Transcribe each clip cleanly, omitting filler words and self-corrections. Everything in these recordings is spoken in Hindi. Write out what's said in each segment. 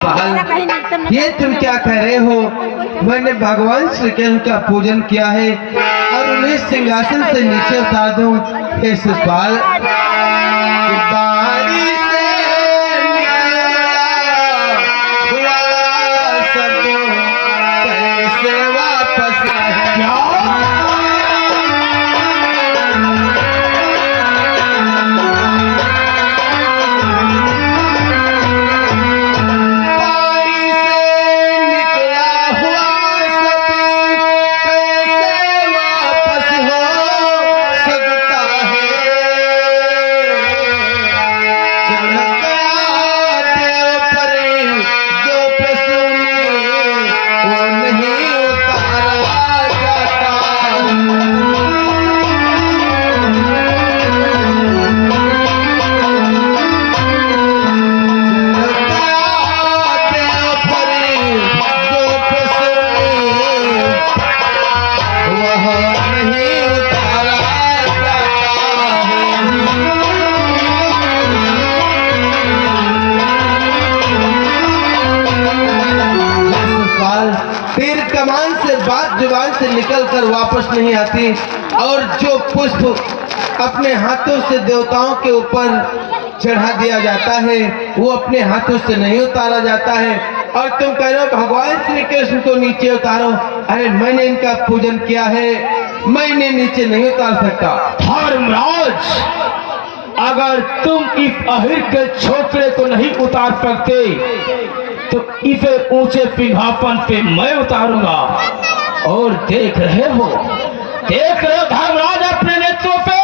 ये तुम क्या कह रहे हो? मैंने भगवान श्री कृष्ण का पूजन किया है और उन्हें सिंहासन से नीचे उतार दूं। हे शिशुपाल, बारी से निकला हुआ सब कैसे वापस आया? तीर कमान से बात जुबान से निकलकर वापस नहीं आती और जो पुष्प अपने हाथों से देवताओं के ऊपर चढ़ा दिया जाता है वो अपने हाथों से नहीं उतारा जाता है। और तुम कह रहे हो भगवान श्री कृष्ण को नीचे उतारो। अरे मैंने इनका पूजन किया है, मैं इन्हें नीचे नहीं उतार सकता। धर्मराज, अगर तुम इस अहिर के छोकरे को नहीं उतार सकते तो इसे ऊंचे सिंहासन पे मैं उतारूंगा। और देख रहे हो धर्मराज अपने नेत्रों पे,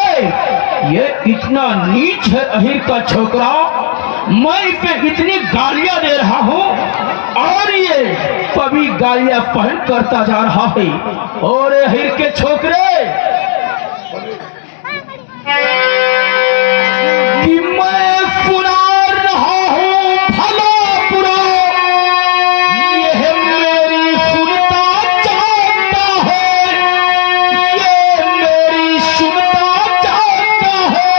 ये इतना नीच है अहिर का छोकरा। मैं इसे इतनी गालियां दे रहा हूँ और ये सभी गालियां सहन करता जा रहा है। और अहिर के छोकरे कि मैं सुना रहा हूँ भला बुरा, यह मेरी सुनता चाहता है, ये मेरी सुनता चाहता है।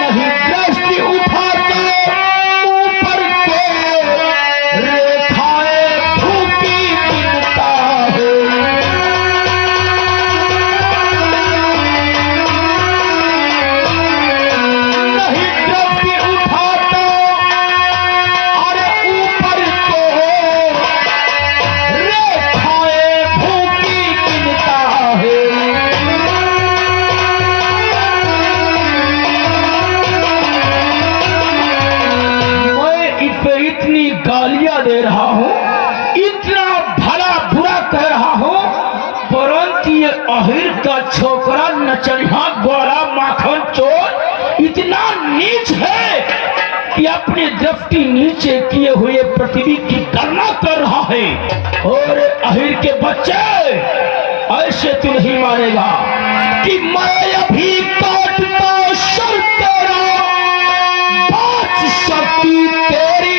नहीं दृष्टि उठाता ऊपर को, रेखाएं भूखी गिनता है। गालियां दे रहा हूँ, इतना भला बुरा कह रहा हूँ, परंतु ये अहिर का छोकरा नचनिया गोरा माखन चोर इतना नीच है कि अपनी दृष्टि नीचे किए हुए पृथ्वी की गणना कर रहा है। और अहिर के बच्चे, ऐसे तू नहीं मानेगा कि मैं अभी काटता सर तेरा, पांच शक्ति तेरी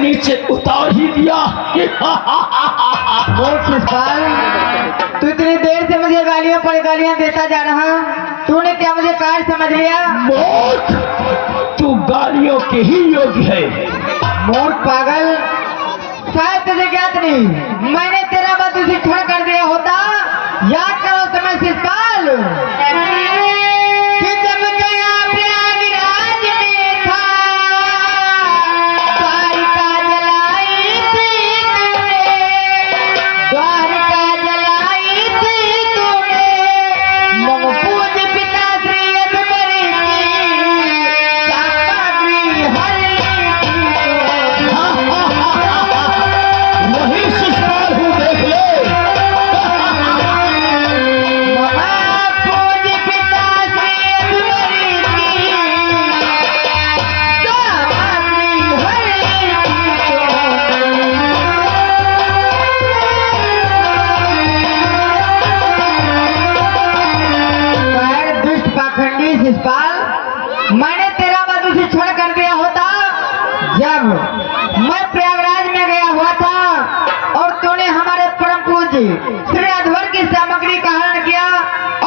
नीचे उतार ही दिया। तू इतनी देर से मुझे गालियां देता जा रहा, तूने क्या मुझे कार समझ लिया? मूर्ख, तू गालियों के ही योग्य है। मूर्ख पागल, शायद तुझे ज्ञात नहीं, मैंने तेरा बात शिक्षण कर दिया होता। याद करो समय शिशुपाल कि जब गया प्रयागराज में था, द्वारिका जलाई थी, द्वारिका श्री अध्वर की सामग्री का हरण किया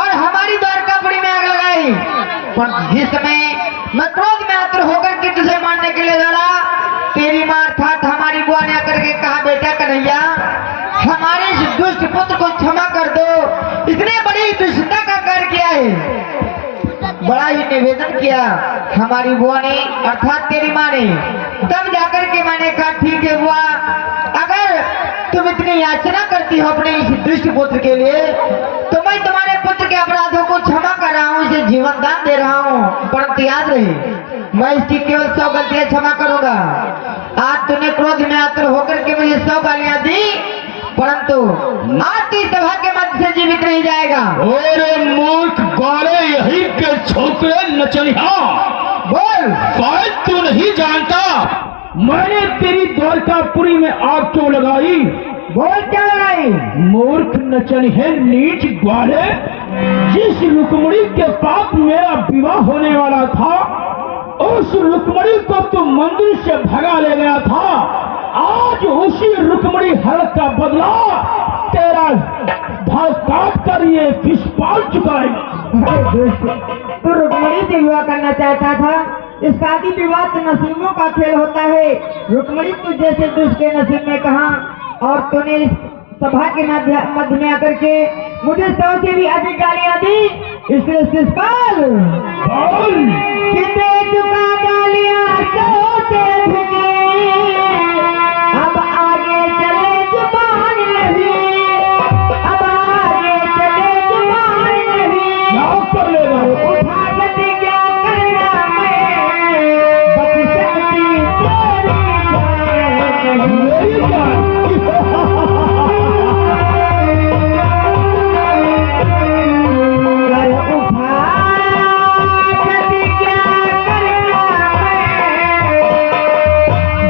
और हमारी द्वारकापुरी में आग लगाई। पर जिस समय मैं क्रोध में आतुर होकर के तुझे मारने के लिए दौड़ा, तेरी माँ अर्थात हमारी बुआ ने आकर के कहा, बेटा कन्हैया हमारे इस दुष्ट पुत्र को क्षमा कर दो, इसने बड़ी दुष्टता का कार्य किया है। बड़ा ही निवेदन किया हमारी बुआ ने अर्थात तेरी माँ ने। तब जाकर के मैंने कहा, ठीक है बुआ, अगर तुम इतनी याचना करती हो अपने इस दुष्ट पुत्र के लिए, तो मैं तुम्हारे पुत्र के अपराधों को क्षमा कर रहा हूँ, इसे जीवन दान दे रहा हूँ। परंतु याद रहे, मैं इसकी केवल 100 गलतियां क्षमा करूंगा। आज तूने क्रोध में आतुर होकर के मुझे 100 गालियां दी, परंतु आज तू सभा के मध्य से जीवित नहीं जाएगा। अरे मूर्ख गाले, यही के छोकरे नचनिया, बोल। शायद तू नहीं जानता मैंने तेरी द्वारकापुरी में आग क्यों लगाई। बोल क्या लगाई। मूर्ख नचनिया नीच ग्वाले, जिस रुक्मणी के पास मेरा विवाह होने वाला था, उस रुक्मणी को तू मंदिर से भगा ले गया था। आज उसी रुक्मणी हरण का बदला तेरा भाव काट कर ये शिषपाल चुकाएगा। तू रुक्मणी से विवाह करना चाहता था। इस शादी विवाह तो नसीबों का खेल होता है। रुक्मणी तू जैसे दुष्ट के नसीब में कहा, और तूने इस सभा के मध्य में आकर के मुझे 100 से भी अधिक गालियां दी। इसलिए शिषपाल कितने चुका गालियां 100 से अधिक, अब आगे चले जुबान नहीं, अब आगे चले जुबान नहीं। क्या कर लेगा? उठा गति क्या करना मैं, बच सकती मेरी जान। कर उठा गति क्या करना मैं,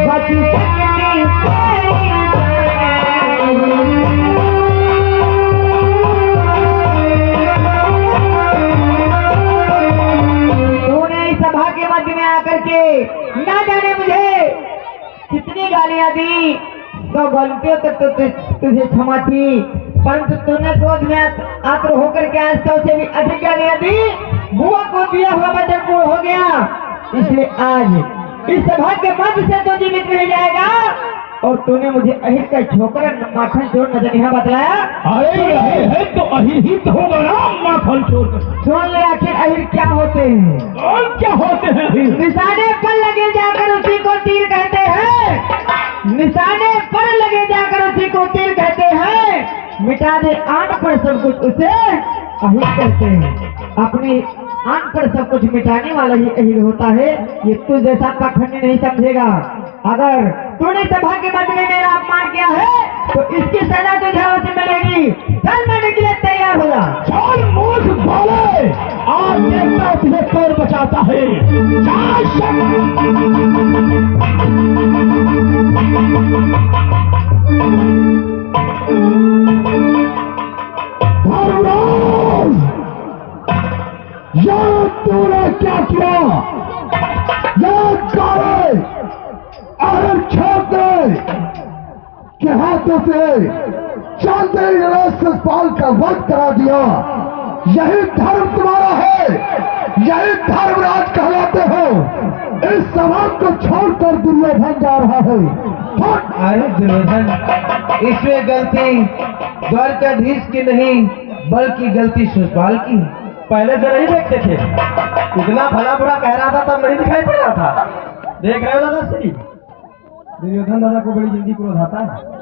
बच सकती तूने सभा के मध्य में आकर के ना जाने मुझे कितनी गालियां दी। 100 गलतियों तक तो तुझे क्षमा थी, परंतु तूने क्रोध में आतुर होकर के आज 100 से भी अधिक गालियां दी। बुआ को दिया हुआ वचन पूर्ण हो गया, इसलिए आज इस सभा के मध्य से तो जीवित नहीं जाएगा। और तूने मुझे अहिर का छोकरा माखन चोर नजरिया बतलाया। अरे अहिर है तो अहिर ही तो होगा ना, माखन चोर। सुन ले, आखिर अहिर क्या होते हैं? और क्या होते हैं अहिर? निशाने पर लगे जाकर उसी को तीर कहते हैं। निशाने पर लगे जाकर उसी को तीर कहते हैं। मिटा दे आन पर सब कुछ उसे अहिर कहते हैं। अपनी आन पर सब कुछ मिटाने वाला ही अहिर होता है। ये तू जैसा पाखंडी नहीं समझेगा। अगर तूने सभा के मध्य में मेरा अपमान किया है तो इसकी सजा तुझे अवश्य मिलेगी। चल मरने के लिए तैयार हो जा। चल मूर्ख बाले, आज देखता तुझे कौन बचाता है। यार तूने क्या किया? यार काले अरे छोड़ दे के हाथों से चांदेरी नरेश शिषपाल का वध करा दिया। यही धर्म तुम्हारा है, यही धर्मराज कहलाते हो। इस सभा को छोड़कर दुर्योधन जा रहा है। अरे दुर्योधन, इसमें गलती द्वारकाधीश की नहीं बल्कि गलती शिषपाल की। पहले से नहीं देखते थे, इतना भला बुरा कह रहा था तब नहीं दिखाई पड़ रहा था। देख रहे हो दादा श्री, दुर्योधन दादा को बड़ी जल्दी क्रोध आता है।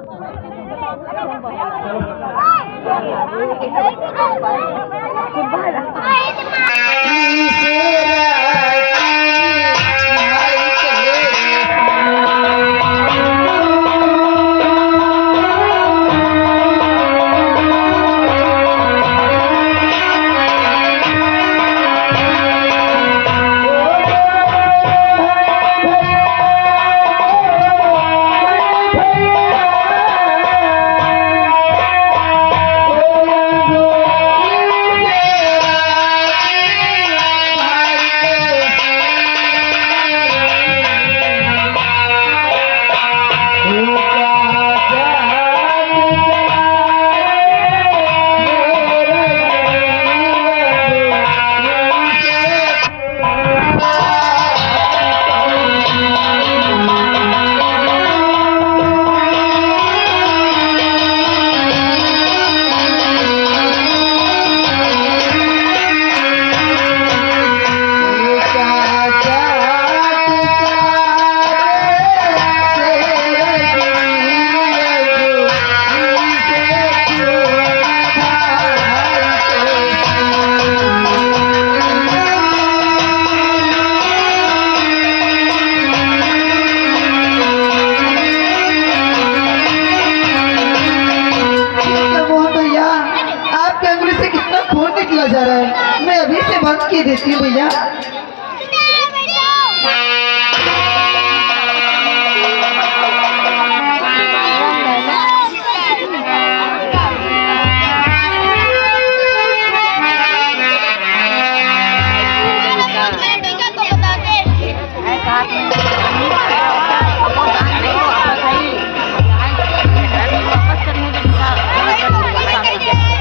बोला जा रहा है, मैं अभी से बंद की देती हूँ भैया।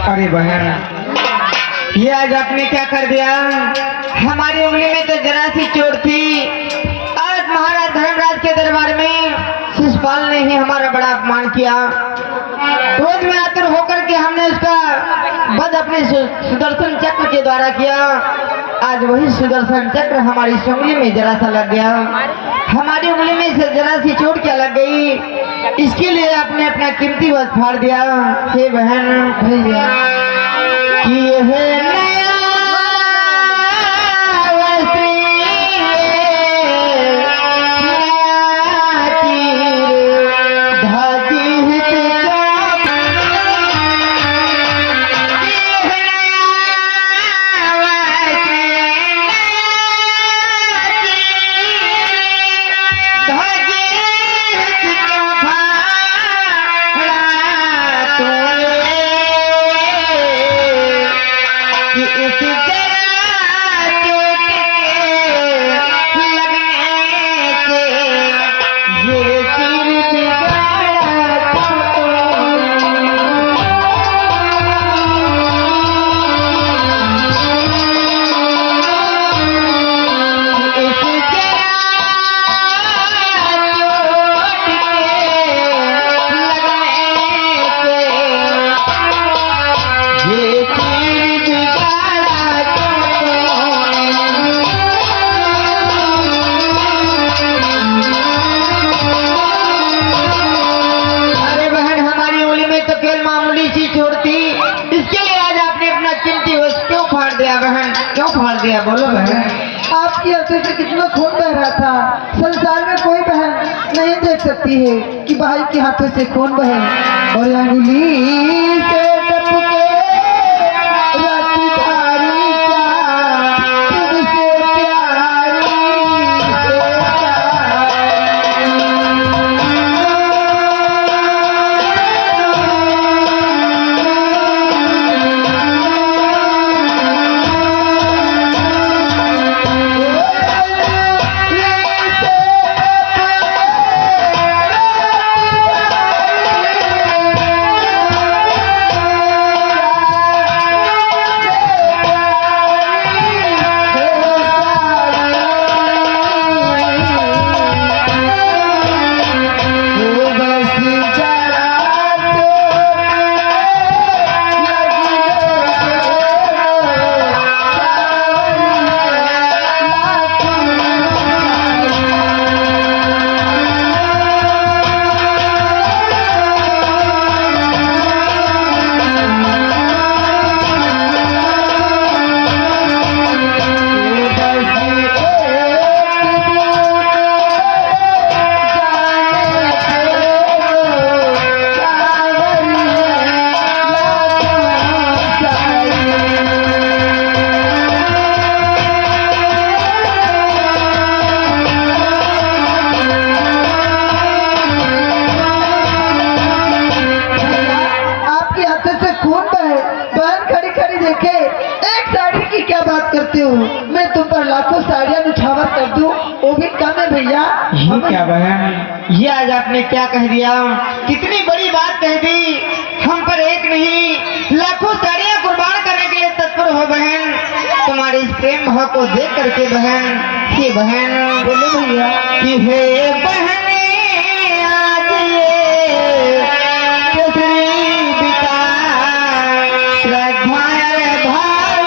अरे बहन, ये आज आपने क्या कर दिया? हमारी उंगली में तो जरा सी चोट थी। आज महाराज धर्मराज के दरबार में शिषपाल ने ही हमारा बड़ा अपमान किया। क्रोध में आतुर होकर के हमने उसका वध अपने सुदर्शन चक्र के द्वारा किया। आज वही सुदर्शन चक्र हमारी उंगली में जरा सा लग गया। हमारी उंगली में से जरा सी चोट क्या लग गई, इसके लिए आपने अपना कीमती वस्त्र फाड़ दिया। हे बहन भैया, कि यह नया वस्त्र, नया तीर धागी हित का, यह नया वस्त्र, नया तीर धागी हित का फाड़ा तूने, कि इस जरा चोट के लगने से ये तीर बिगाड़ा तूने। इस जरा चोट के लगने से ये तीर बिगाड़ा तूने। अरे बहन, हमारी उंगली में तो केवल मामूली सी चोट थी, इसके लिए आज आपने अपना कीमती वस्त्र क्यों फाड़ दिया? बहन क्यों फाड़ दिया, बोलो बहन। आपकी हंसी से कितना खून बह रहा था। संसार में कोई बहन नहीं देख सकती है कि भाई के हाथों से खून बहे। और अंगुली से टपके रति धारी क्या, तुझसे प्यारी करते हो। मैं तुम पर लाखों साड़ियाँ निछावर कर दूं, वो भी कम है भैया। ये क्या बहन, ये आज आपने क्या कह दिया? कितनी बड़ी बात कह दी। हम पर एक नहीं लाखों साड़ियाँ कुर्बान करने के लिए तत्पर हो बहन। तुम्हारे इस प्रेम भाव को देख करके बहन, ये बहन बोलो भैया कि हे बहन आज ये केसरी बिका श्रद्धा भाव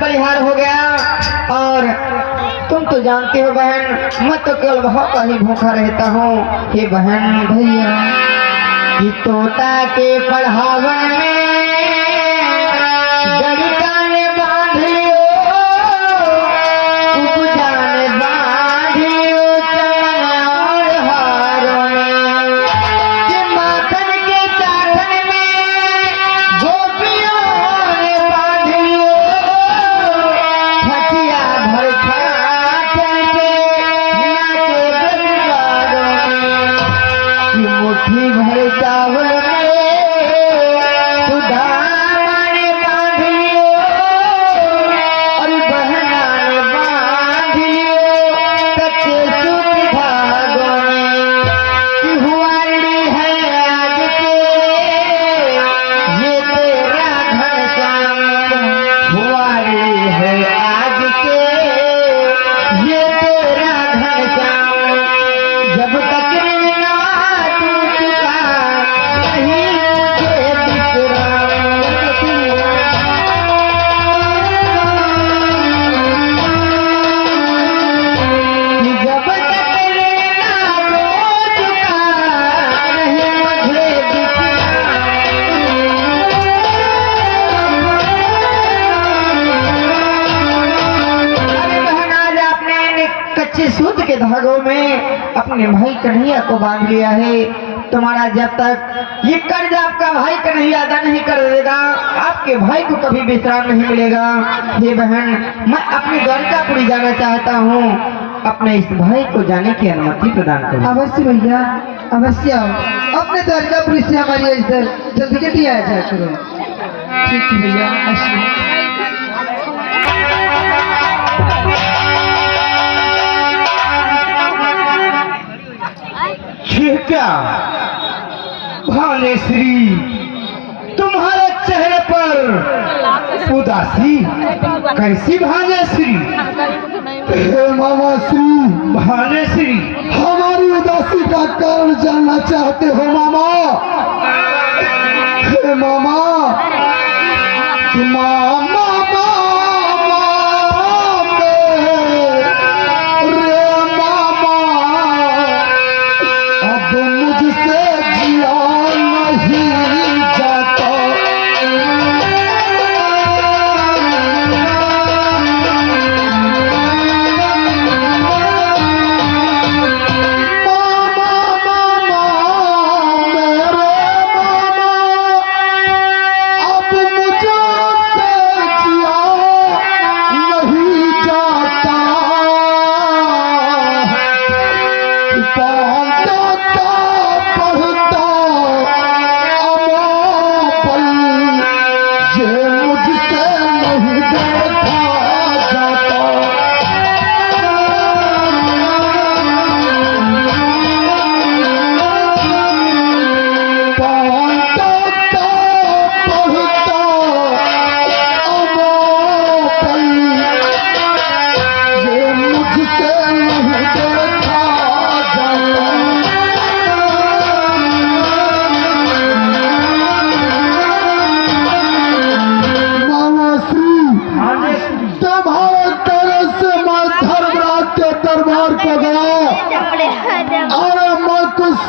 बलिहार हो गया। और तुम तो जानती हो बहन, मैं तो केवल बहुत ही भूखा रहता हूँ। हे बहन भैया, कि तोता के पढ़ावन में गड़िका ने बांध लियो, उपजा ने बांध लियो चमन और हारों में। कि माखन के चाखन में गोपियों ने बांध लियो, छठिया भर छाछन पे नाचे ब्रजगारों में। कि मुट्ठी भर चावल में सुदामा ने बांध लियो, और बहना ने बांध लियो कच्चे सूती धागों में। कि हुआरी है आज के ये तेरा घनश्याम, हुआरी है आज के ये तेरा घनश्याम। जब तक ना तू चुका नहीं मुझे विश्राम। कि जब तक ना तू चुका नहीं मुझे अरे बहन, आज आपने कच्चे सूत के धागों में अपने भाई कन्हैया को बांध लिया है। तुम्हारा जब तक ये कर्ज आपका भाई कन्हैया अदा नहीं कर देगा, आपके भाई को कभी विश्राम नहीं मिलेगा। हे बहन, मैं अपनी द्वारकापुरी जाना चाहता हूँ, अपने इस भाई को जाने की अनुमति प्रदान करो। अवश्य भैया, अवश्य आओ। अपने द्वारकापुरी से हमारी इधर जल्दी जल्दी आया जाया करो। ठीक है भैया, अवश्य। ये क्या भानेश्री, तुम्हारे चेहरे पर उदासी कैसी भानेश्री? हे मामा श्री, भानेश्री, हमारी उदासी का कारण जानना चाहते हो मामा? हे मामा, कि मामा रे मामा, अब मुझसे जिया नहीं जाता।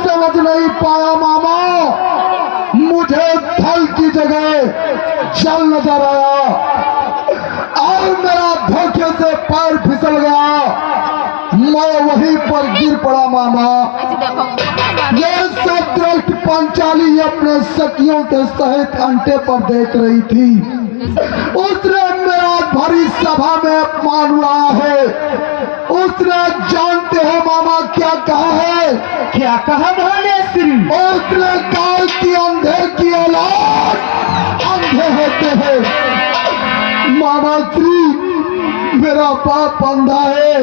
समझ नहीं पाया मामा, मुझे फल की जगह जल नजर आया और मेरा धोखे से पैर फिसल गया, मैं वहीं पर गिर पड़ा मामा। ये सब दृष्ट पंचाली अपने सखियों के सहित अंटे पर देख रही थी। उसने मेरा भरी सभा में अपमान हुआ है। उसने जानते हो मामा क्या कहा है? क्या कहा भानेश्री? उसने कहा कि अंधे की औलाद अंधे होते हैं। मामा श्री, मेरा बाप अंधा है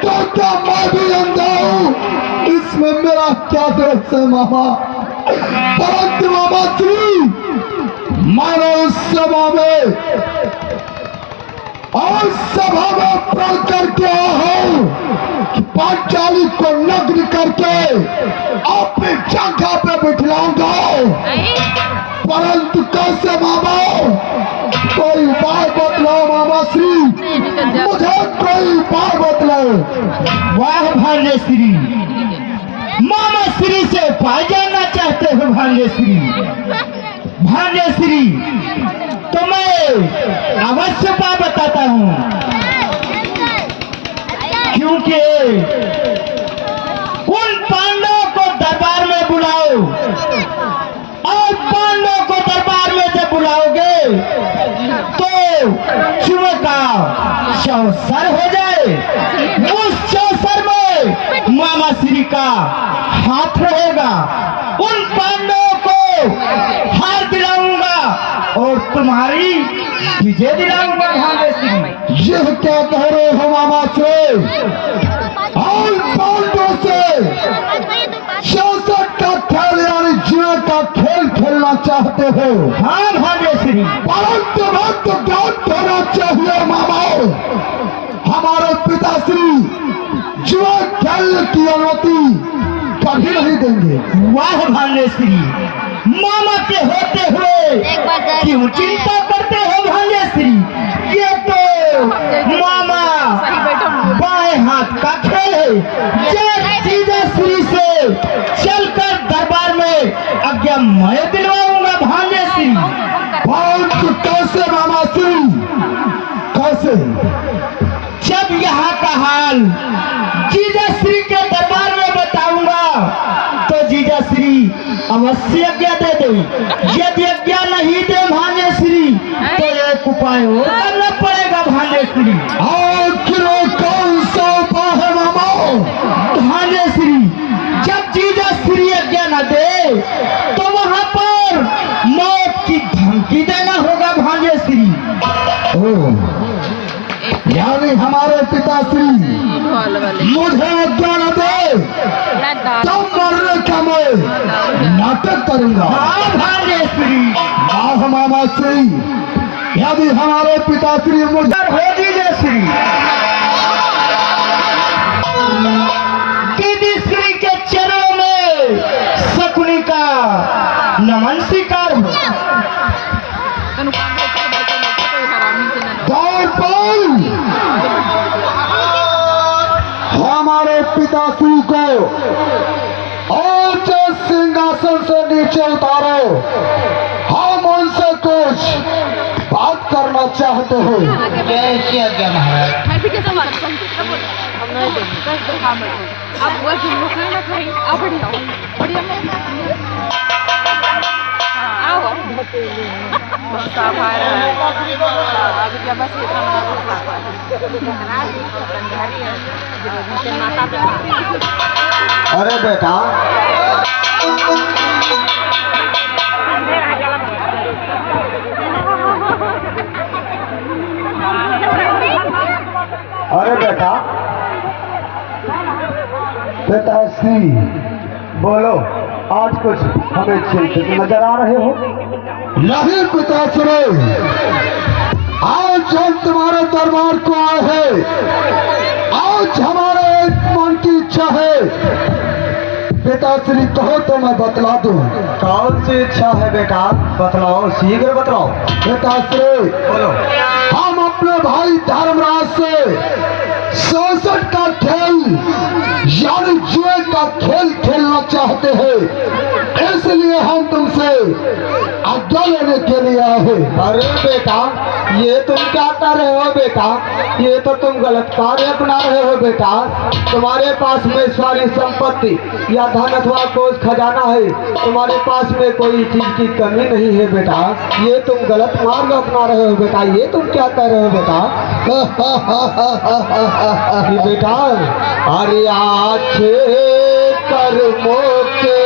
तो क्या मैं भी अंधा हूँ? इसमें मेरा क्या दोष है मामा? परंतु मामा श्री, मानो उस सभा में प्रण करके हो कि पांचाली को नग्न करके अपनी जगह पे बिठलाऊंगा, परंतु कैसे मामा? कोई उपाय बतलाओ मामा। वाह भाग्यश्री, मामा श्री से पाए जाना चाहते हो भाग्यश्री। भाग्यश्री तो मैं अवश्य पा बताता हूँ, क्योंकि उन पांडवों को दरबार में बुलाओ, और पांडवों को दरबार में जब बुलाओगे तो चुहे का चौसर हो जाए, उस चौसर में मामा श्री का हाथ रहेगा। उन पांडवों को हार दिलाऊंगा और तुम्हारी विजय दिलाऊंगा भाग्यश्री। यह क्या कह रहे हो मामा से? और पांडवों से शासक का खेल यानी जुए का खेल खेलना चाहते हो? हाँ भाग्यश्री, परंतु वक्त ज्ञान होना चाहिए मामा, हमारे पिताश्री जुआ खेलने की अनुमति कभी नहीं देंगे। वाह भाग्यश्री, मामा के होते हुए क्यों चिंता करते हो भाग्यश्री? ये तो मामा बाएं हाथ का खेल है। जब जीजाश्री से चलकर दरबार में आज्ञा मैं दिलवाऊंगा भाग्यश्री। परंतु कैसे मामा श्री, कैसे? जब यहाँ का हाल जीजाश्री के दरबार में बताऊंगा तो जीजाश्री अवश्य आज्ञा दे दे। यदि आज्ञा नहीं दे भाग्यश्री तो एक उपाय और करना पड़ेगा भाग्यश्री। आखिर वो कौन सा उपाय है मामा? भाग्यश्री, जब जीजाश्री आज्ञा न दे तो वहाँ पर मौत की धमकी देना होगा भाग्यश्री। ओह, यानी हमारे पिताश्री मुझे आज्ञा न दे तब मरने का मैं नाटक करूंगा। हाँ भाग्यश्री, वाह मामा श्री, यदि हमारे पिताश्री मुझे हो जीजाश्री, दीदी के चरणों में शकुनी का नमन स्वीकार हो। दौड़ पाल हमारे पिताश्री को ऊंचे सिंहासन से नीचे उतारो, हम उनसे कुछ बात करना चाहते हैं। कैसी आज्ञा महाराज? आप वो जो खाना खाई आप बढ़िया बढ़िया आओ साफ आ रहा है अभी क्या बस इतना साफ आ रहा है माता पिता। अरे बेटा, अरे बेटा, पिताश्री बोलो, आज कुछ हमें चिंतित नजर आ रहे हो? नहीं पिताश्री, आज हम तुम्हारे दरबार को आए हैं। आज हमारे एक मन की इच्छा है। पिताश्री कहो तो मैं बतला दूं। कौन सी इच्छा है बेटा? बतलाओ, शीघ्र बतलाओ। पिताश्री बोलो। हम अपने भाई धर्मराज से 66 का खेल यानी जुए का खेल खेलना चाहते हैं, इसलिए हम तुमसे आज्ञा लेने के लिए आए हैं। अरे बेटा, ये तुम क्या कर रहे हो बेटा? ये तो तुम गलत कार्य अपना रहे हो बेटा। तुम्हारे पास में सारी संपत्ति या धन अथवा कोष खजाना है, तुम्हारे पास में कोई चीज की कमी नहीं है बेटा। ये तुम गलत मार्ग अपना रहे हो बेटा। ये तुम क्या कर रहे हो बेटा? कि बेटा, अरे अच्छे कर्मों के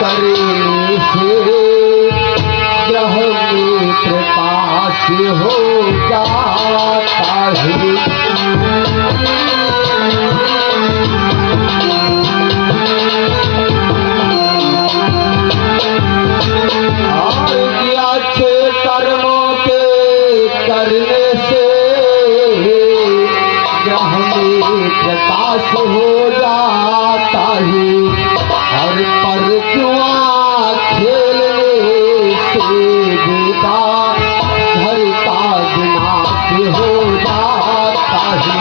करने से ग्रह में प्रकाश हो जाता है। अच्छे कर्मों के करने से ग्रह में प्रकाश हो जाता है, और पर जुआ खेलने से बेटा घर का विनाश हो जाता है।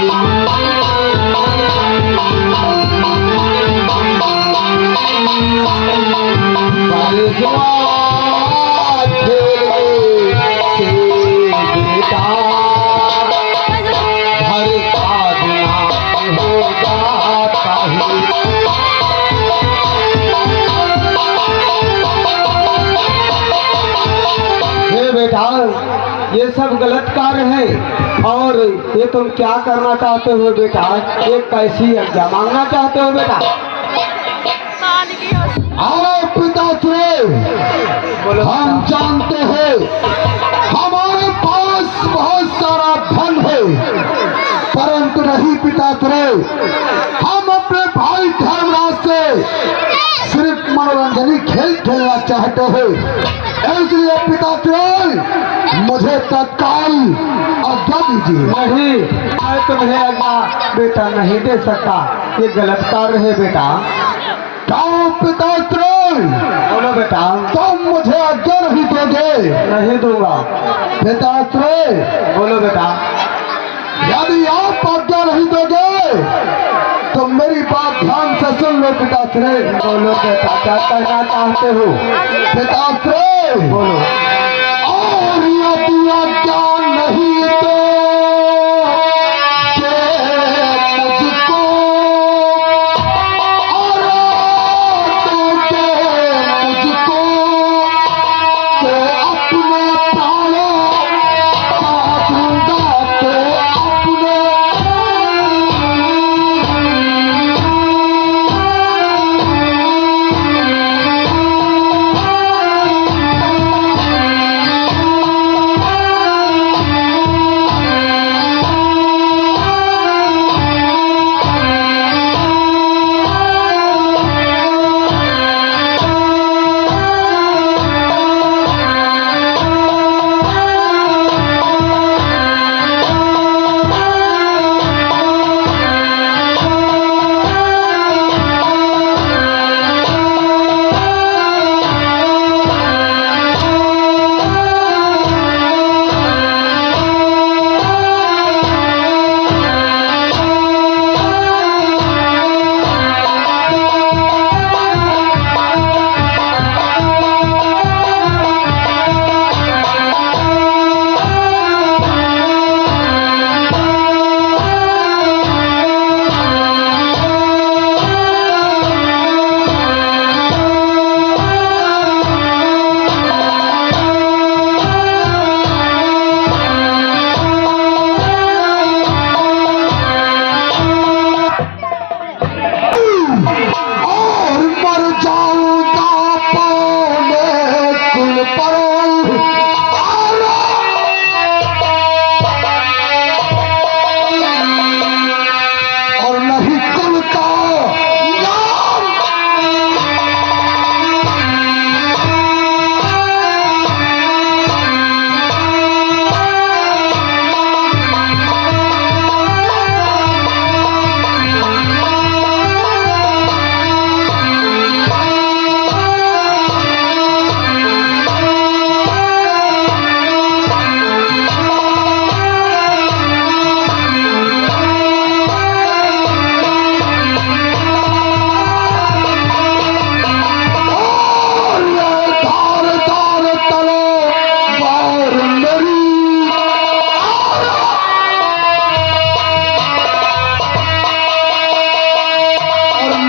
सब गलत कार्य है। और ये तुम क्या करना चाहते हो बेटा? एक कैसी आज्ञा मांगना चाहते हो बेटा? आओ पिताश्री, हम जानते हैं हमारे पास बहुत सारा धन है, परंतु नहीं पिताश्री, हम अपने भाई धर्मराज से सिर्फ मनोरंजनी खेल खेलना चाहते हैं। इसलिए पिताश्री मुझे तत्काल आज्ञा दीजिए। नहीं, मैं तुम्हें आज्ञा बेटा नहीं दे सकता, ये गलत कार्य है बेटा। क्यों पिताश्री? बोलो बेटा। तुम मुझे आज्ञा नहीं दोगे? नहीं दूंगा। पिताश्री बोलो बेटा। यदि आप आज्ञा नहीं दोगे तो मेरी बात ध्यान से सुन लो पिताश्री। बोलो बेटा, क्या कहना चाहते हो? पिताश्री बोलो। और यदि आज्ञा नहीं तो मुझको और दोगे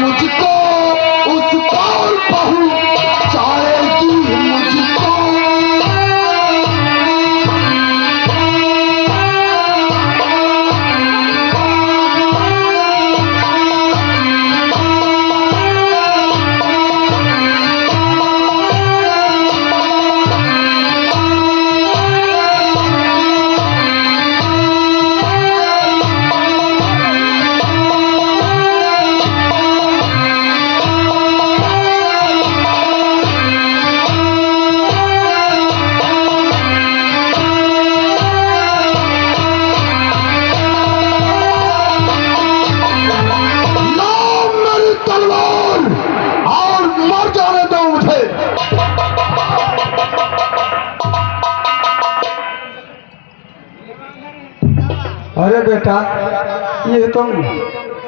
मुझको तो अपने प्राणों का दूंगा, तो अपने अरे बेटा, ये तुम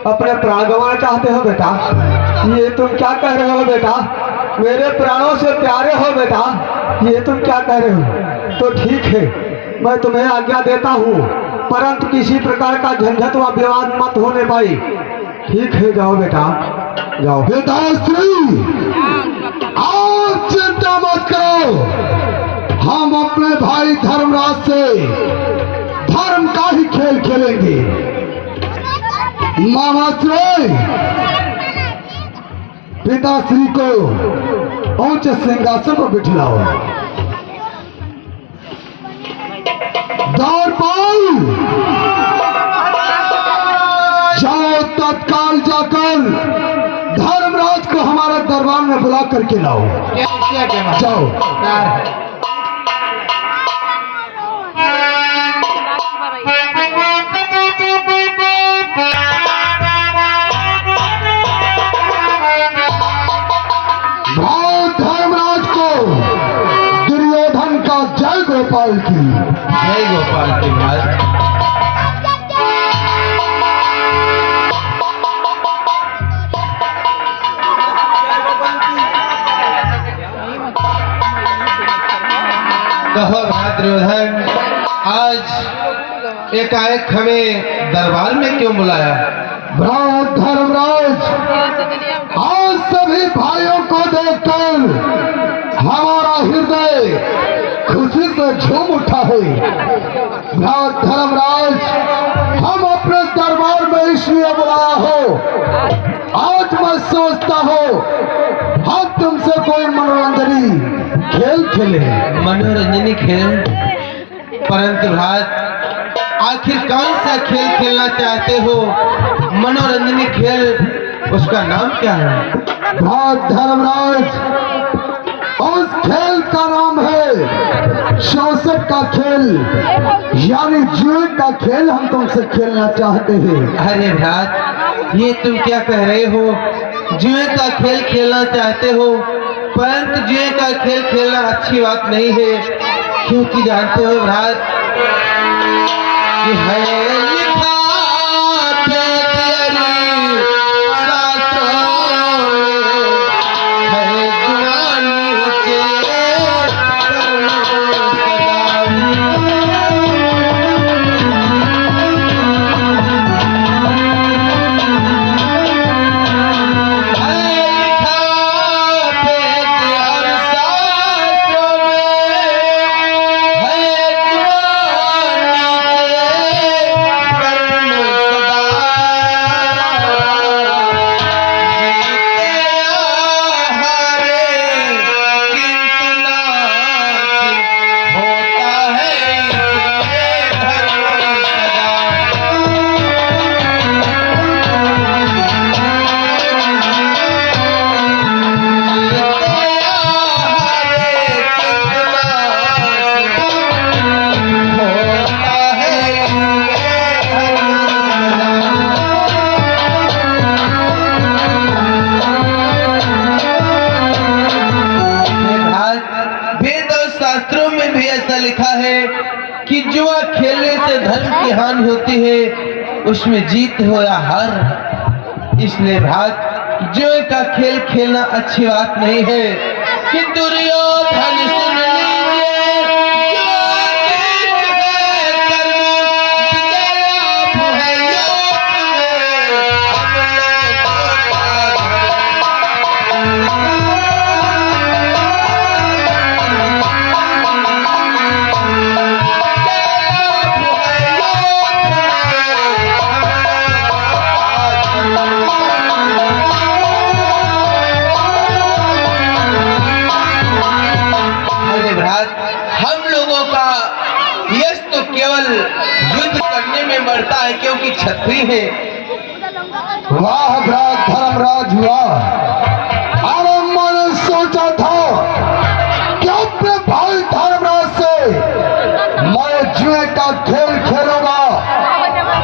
अपने प्राण गंवाना चाहते हो बेटा? ये तुम क्या कह रहे हो बेटा? मेरे प्राणों से प्यारे हो बेटा, ये तुम क्या कह रहे हो? तो ठीक है, मैं तुम्हें आज्ञा देता हूँ, परंतु किसी प्रकार का झंझट व विवाद मत होने पाई। ठीक है, जाओ बेटा, जाओ। पिताश्री आप चिंता मत करो, हम अपने भाई धर्मराज से धर्म का ही खेल खेलेंगे। मामाश्री पिताश्री को ऊंच सिंहासन पर बिठलाओ। द्वारपाल जाओ, तत्काल जाकर धर्मराज को हमारे दरबार में बुला करके लाओ। जाओ। भाव धर्मराज को दुर्योधन का जय गोपाल की। जय गोपाल की बात। कहो दुर्योधन, आज एकाएक हमें दरबार में क्यों बुलाया? भ्रात धर्मराज, आज सभी भाइयों को देखकर हमारा हृदय खुशी से झूम उठा है। भ्रात धर्मराज, हम अपने दरबार में इसलिए बुलाया हो, आज मैं सोचता हूँ हम तुमसे कोई मनोरंजनी खेल खेले। मनोरंजनी खेल? परंतु भ्रात, आखिर कौन सा खेल खेलना चाहते हो? मनोरंजनी खेल, उसका नाम क्या है? भ्रात धर्मराज, उस खेल का नाम है शोषक का खेल, यानी जुए का खेल हम तुमसे खेलना चाहते हैं। अरे भ्रात, ये तुम क्या कह रहे हो? जुए का खेल खेलना चाहते हो, परंतु जुए का खेल खेलना अच्छी बात नहीं है, क्योंकि जानते हो भ्रात कि है लिखा कि जुआ खेलने से धर्म की हानि होती है, उसमें जीत हो या हार। इसलिए भ्रात, जुए का खेल खेलना अच्छी बात नहीं है। कि दुर्योधन सुन लीजिए, जुआ नीच है कर्म, विजय लाभ है योग में, हम लोगों का यश तो केवल युद्ध करने में मरता है, क्योंकि क्षत्रिय है। वाह भ्रात धर्मराज, वाह। अरे मैंने सोचा था कि अपने भाई धर्मराज से मैं जुए का खेल खेलूंगा,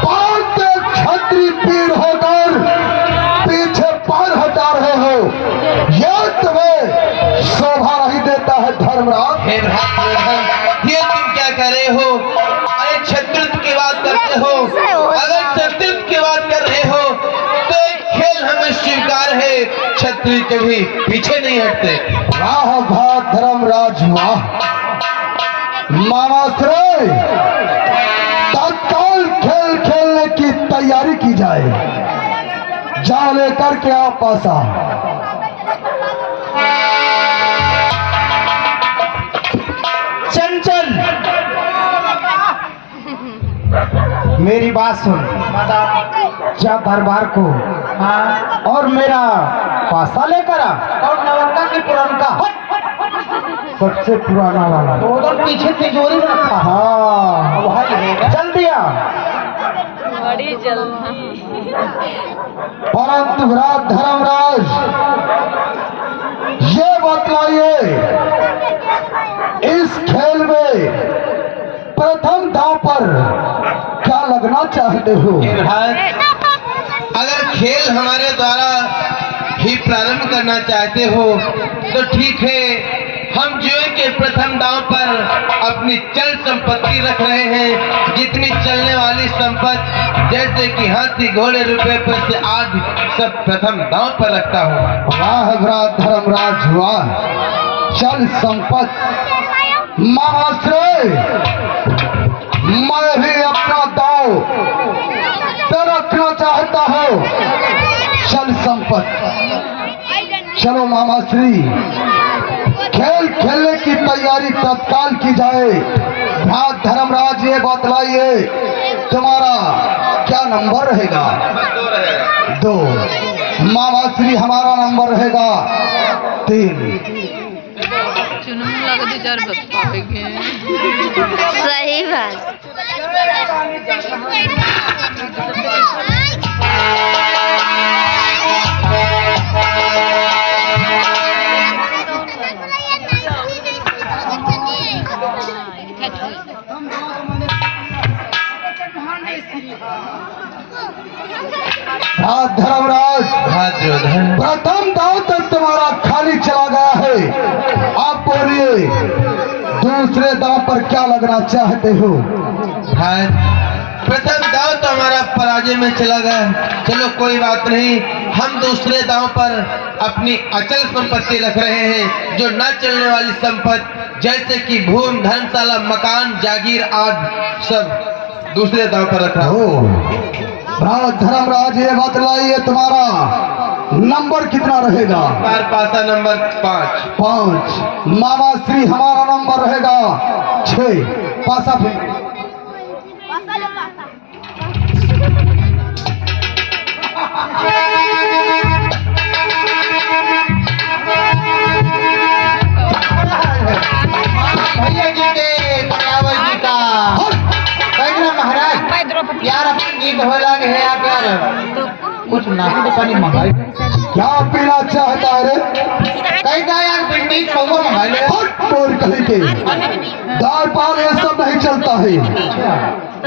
परंतु क्षत्रिय पीर होकर पीछे पैर हटा रहे हो, यह तुम्हें शोभा नहीं देता है धर्मराज। हे भ्रात, ये तुम क्या कर रहे हो? अरे क्षत्रित्व की बात करते हो, अगर क्षत्रित्व की बात कर रहे हो तो एक खेल हमें स्वीकार है, क्षत्रिय कभी पीछे नहीं हटते। वाह भ्रात धर्मराज, वाह। मामाश्री, तत्काल खेल खेलने की तैयारी की जाए। जा लेकर के आप पासा। चल मेरी बात सुन, जा दरबार को और मेरा पासा लेकर आ। और नवंका की पुरनका सबसे पुराना वाला। उधर पीछे तिजोरी में रखा। हाँ भाई जल्दी आ। बड़ी जल्दी। परंतु राज धर्मराज ये बतलाइए, इस खेल में प्रथम दांव पर क्या लगना चाहते हो? अगर खेल हमारे द्वारा ही प्रारंभ करना चाहते हो तो ठीक है, हम जुए के प्रथम दांव पर अपनी चल संपत्ति रख रहे हैं। जितनी चलने वाली संपत्ति जैसे कि हाथी घोड़े रुपए पर से आदि सब प्रथम दांव पर रखता हूँ। वाह राज धर्मराज वाह, चल संपत्ति महाश्रेय, मैं भी अपना दांव पे रखना चाहता हूँ। चल संपत्ति, चलो मामाश्री, खेल खेलने की तैयारी तत्काल की जाए। राज धर्मराज ये बतलाइए, तुम्हारा क्या नंबर रहेगा? 2। मामाश्री हमारा नंबर रहेगा 3। चुनम लगा 2-4 बताओगे। सही बात। राज धर्मराज, प्रथम दांव तक तुम्हारा खाली चला गया है। आप बोलिए दूसरे दांव पर क्या लगना चाहते हो? प्रथम दांव तो हमारा पराजय में चला गया। चलो कोई बात नहीं, हम दूसरे दांव पर अपनी अचल संपत्ति रख रहे हैं। जो न चलने वाली संपत्ति जैसे कि भूमि धर्मशाला मकान जागीर आदि सब दूसरे दांव पर रख रहा हूँ। राज धर्मराज ये बतलाइए, तुम्हारा नंबर कितना रहेगा? पासा नंबर 5। 5। मामाश्री हमारा नंबर रहेगा 6। पासा फिर भैया जी के बराबर जी का महाराज यार अपन गीत हो लगे है यार, कुछ नाश्ते तो पानी मंगाई। क्या पीना चाहता है रे? कहीं का यार भिंडी कौवा मंगाई ले। हट बोल कहीं के, दाल पाल ये सब नहीं चलता है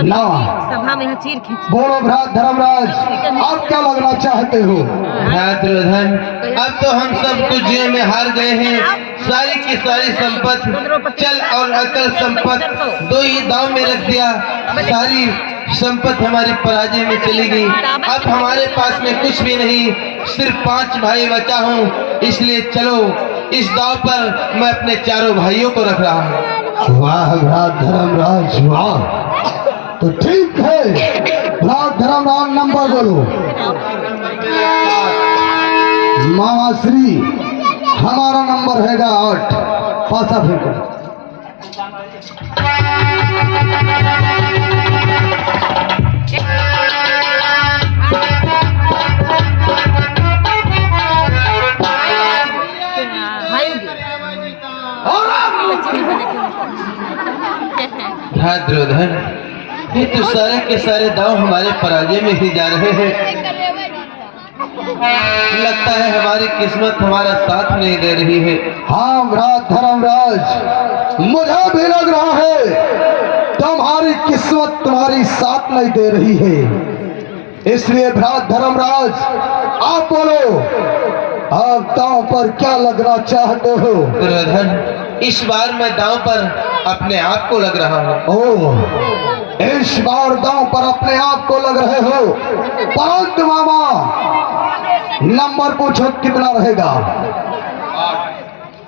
ना। सभा में चीर खींच। बोलो भ्रात धर्मराज, आप क्या लगना चाहते हो? दुर्योधन, अब तो हम सब कुछ जुए में हार गए हैं। सारी की सारी संपत्ति चल और अकल संपत्ति 2 ही दांव में रख दिया। सारी संपत्ति हमारी पराजय में चली गई। अब हमारे पास में कुछ भी नहीं, सिर्फ 5 भाई बचा हूँ। इसलिए चलो इस दांव पर मैं अपने चारों भाइयों को रख रहा हूँ। वाह भ्रात धर्मराज वाह, तो ठीक है। भ्रात धर्मराज नंबर बोलो। मामाश्री हमारा नंबर हैगा 8। पासा फेंको। दुर्योधन, ये तो सारे के सारे दांव हमारे पराजय में ही जा रहे हैं। लगता है हमारी किस्मत हमारा साथ नहीं दे रही है। हाँ भ्रात धर्मराज, मुझे भी लग रहा है तुम्हारी किस्मत तुम्हारी साथ नहीं दे रही है। इसलिए भ्रात धर्मराज आप बोलो, आप दांव पर क्या लगना चाहते हो? दुर्योधन, इस बार मैं दांव पर अपने आप को लग रहा हूँ। ओह, इस बार दांव पर अपने आप को लग रहे हो। परंतु मामा नंबर पूछो कितना रहेगा?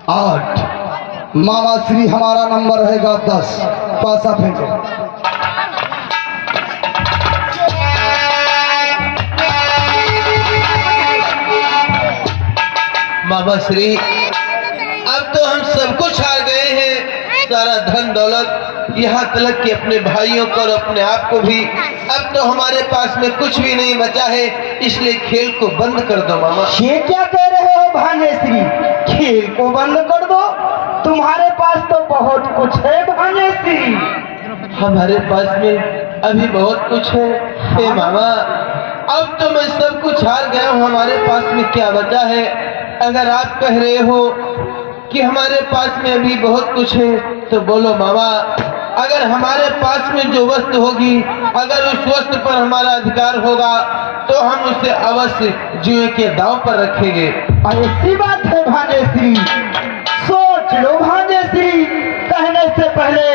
8। मामाश्री हमारा नंबर रहेगा 10। पासा फेंको। मामाश्री, अब तो हम सब कुछ हार गए हैं। सारा धन दौलत यहाँ तक कि अपने भाइयों को और अपने आप को भी। अब तो हमारे पास में कुछ भी नहीं बचा है, इसलिए खेल को बंद कर दो मामा। ये क्या कह रहे हो भांजेश्री? खेल को बंद कर दो? तुम्हारे पास तो बहुत कुछ है भांजेश्री। हमारे पास में अभी बहुत कुछ है हे मामा। अब तो मैं सब कुछ हार गया हूँ, हमारे पास में क्या बचा है? अगर आप कह रहे हो कि हमारे पास में अभी बहुत कुछ है तो बोलो मामा। अगर हमारे पास में जो वस्तु होगी, अगर उस वस्तु पर हमारा अधिकार होगा तो हम उसे अवश्य जुए के दांव पर रखेंगे। ऐसी बात है भांजेश्री? सोच लो भांजेश्री, कहने से पहले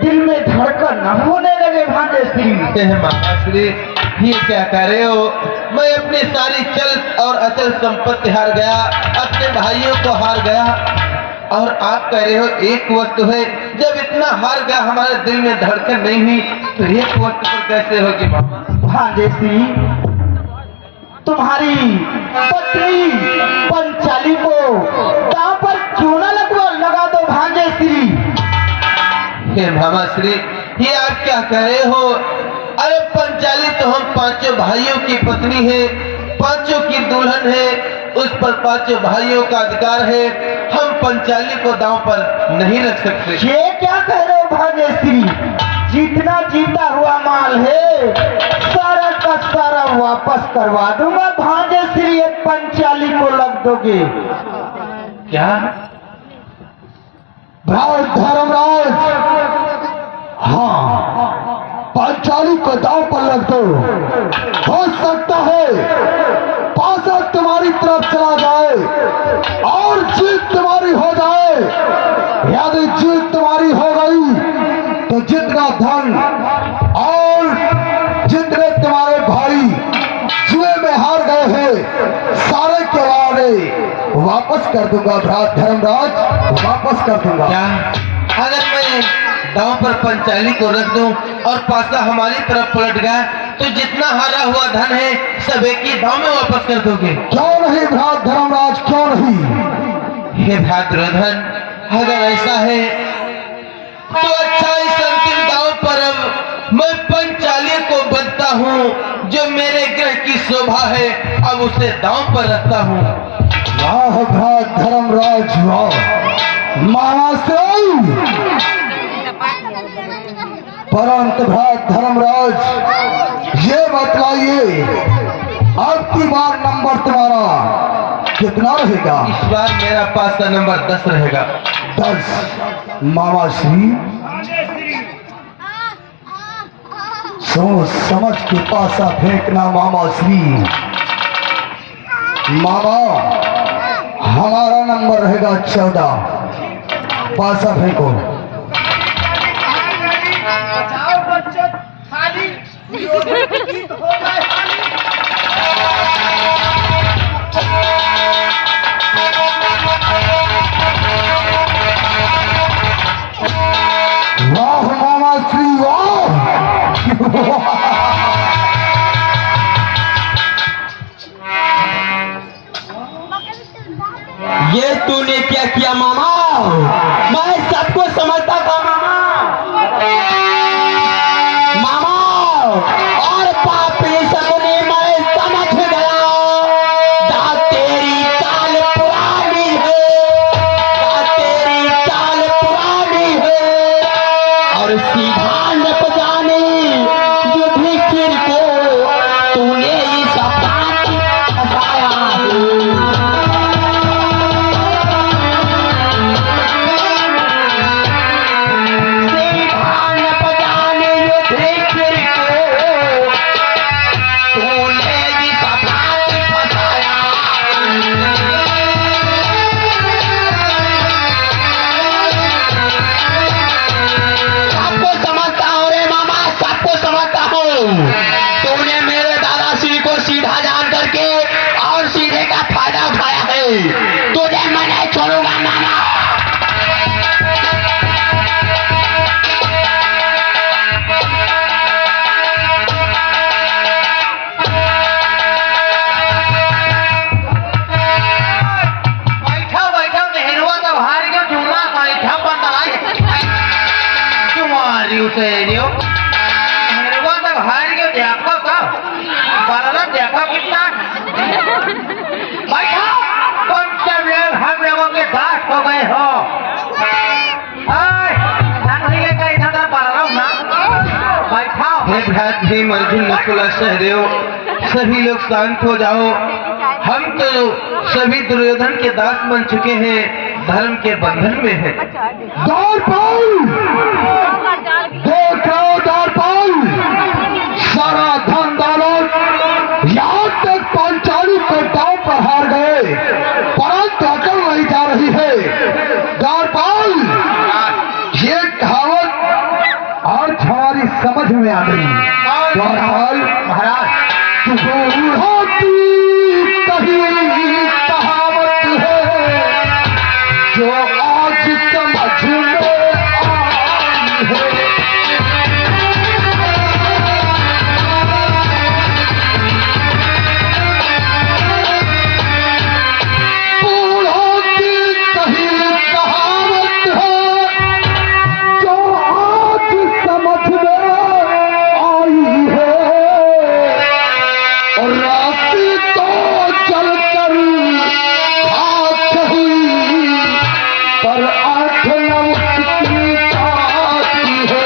दिल में धड़कन न होने लगे भांजेश्री। मामाश्री ये क्या कह रहे हो? मैं अपनी सारी चल और अचल संपत्ति हार गया, अपने भाइयों को हार गया, और आप कह रहे हो एक वस्तु है। जब इतना हार गया, हमारे दिल में धड़कन नहीं हुई तो एक वस्तु पर कैसे होगी मामा? भांजेश्री, तुम्हारी पत्नी पंचाली को दांव पर क्यों न लगा दो भांजेश्री? हे मामाश्री ये आप क्या कह रहे हो? अरे पंचाली तो हम पांचों भाइयों की पत्नी है, पांचों की दुल्हन है, उस पर पांचों भाइयों का अधिकार है। हम पंचाली को दांव पर नहीं रख सकते। ये क्या कह रहे हो भांजेश्री? जितना जीता हुआ माल है सारा का सारा वापस करवा दूंगा भांजेश्री। एक पंचाली को लग दोगे क्या? भाई धर्मराज, हाँ, पंचाली को दांव पर रख दो। हो सकता है पासा तुम्हारी तरफ चला जाए और जीत तुम्हारी हो जाए। यदि जीत तुम्हारी हो गई तो जितना धन और जितने तुम्हारे भाई जुए में हार गए हैं सारे के वादे वापस कर दूंगा भ्रात धर्मराज, वापस कर दूंगा। क्या अगर मैं दांव पर पंचाली को रख दूं और पासा हमारी तरफ पलट गया तो जितना हारा हुआ धन है सब एक ही दांव में वापस कर दोगे? क्यों नहीं भ्रात धर्मराज, क्यों नहीं? हे भ्रात दुर्योधन, अगर ऐसा है तो अच्छा, इस अंतिम दांव पर अब मैं पंचाली को बदता हूँ। जो मेरे ग्रह की शोभा है अब उसे दांव पर रखता हूँ। वाह भ्रात धर्मराज वाह, माना से परंतु भ्रात धर्मराज ये बतलाइए अब की बार नंबर तुम्हारा कितना रहेगा? इस बार मेरा पासा नंबर 10 रहेगा। 10। मामा श्री सोच समझ के पासा फेंकना मामा श्री। मामा हमारा नंबर रहेगा 14, पासा फेंको। वाह मामा श्री वाह। ये तूने क्या किया मामा? मैं सबको समझता था मामा। मामा और बैठा, तुम सब लोग हम लोगों के साथ हो गए हो। बैठाओ। हे भ्रात भीम अर्जुन नकुल सहदेव, सभी लोग शांत हो जाओ। हम तो सभी दुर्योधन के दास बन चुके हैं, धर्म के बंधन में हैं। द्वारपाल, देख रहे हो द्वारपाल, सारा धन दौलत यहाँ तक पांचाली के दांव पर हार गए, परंतु अकल नहीं जा रही है। द्वारपाल, ये कहावत आज हमारी समझ में आ गई। द्वारपाल महाराज, बूढ़ों की कही कहावत है जो आज समझ में आई है। बूढ़ों की कही कहावत है जो आज समझ में आई है। और रास्ते तो चलकर खाक हुई, पर आंख न उसकी ताकती है।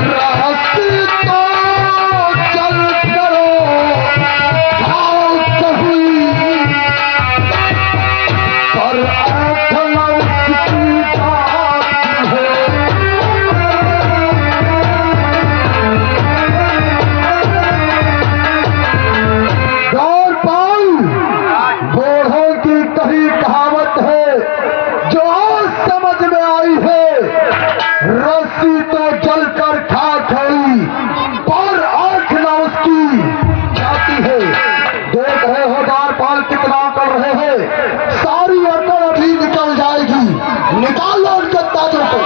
रास्ते तो चलकर खाक हुई, पर आंख न उसकी ताकती है। द्वारपाल, बूढ़ों की कही कहावत है जो आज समझ में आई है। रस्सी तो जलकर खाक हुई, पर आंख न उसकी जाती है। देख रहे हो द्वारपाल कितना कर रहे हैं, सारी अकड़ अभी निकल जाएगी। निकाल लो उनके ताजों को।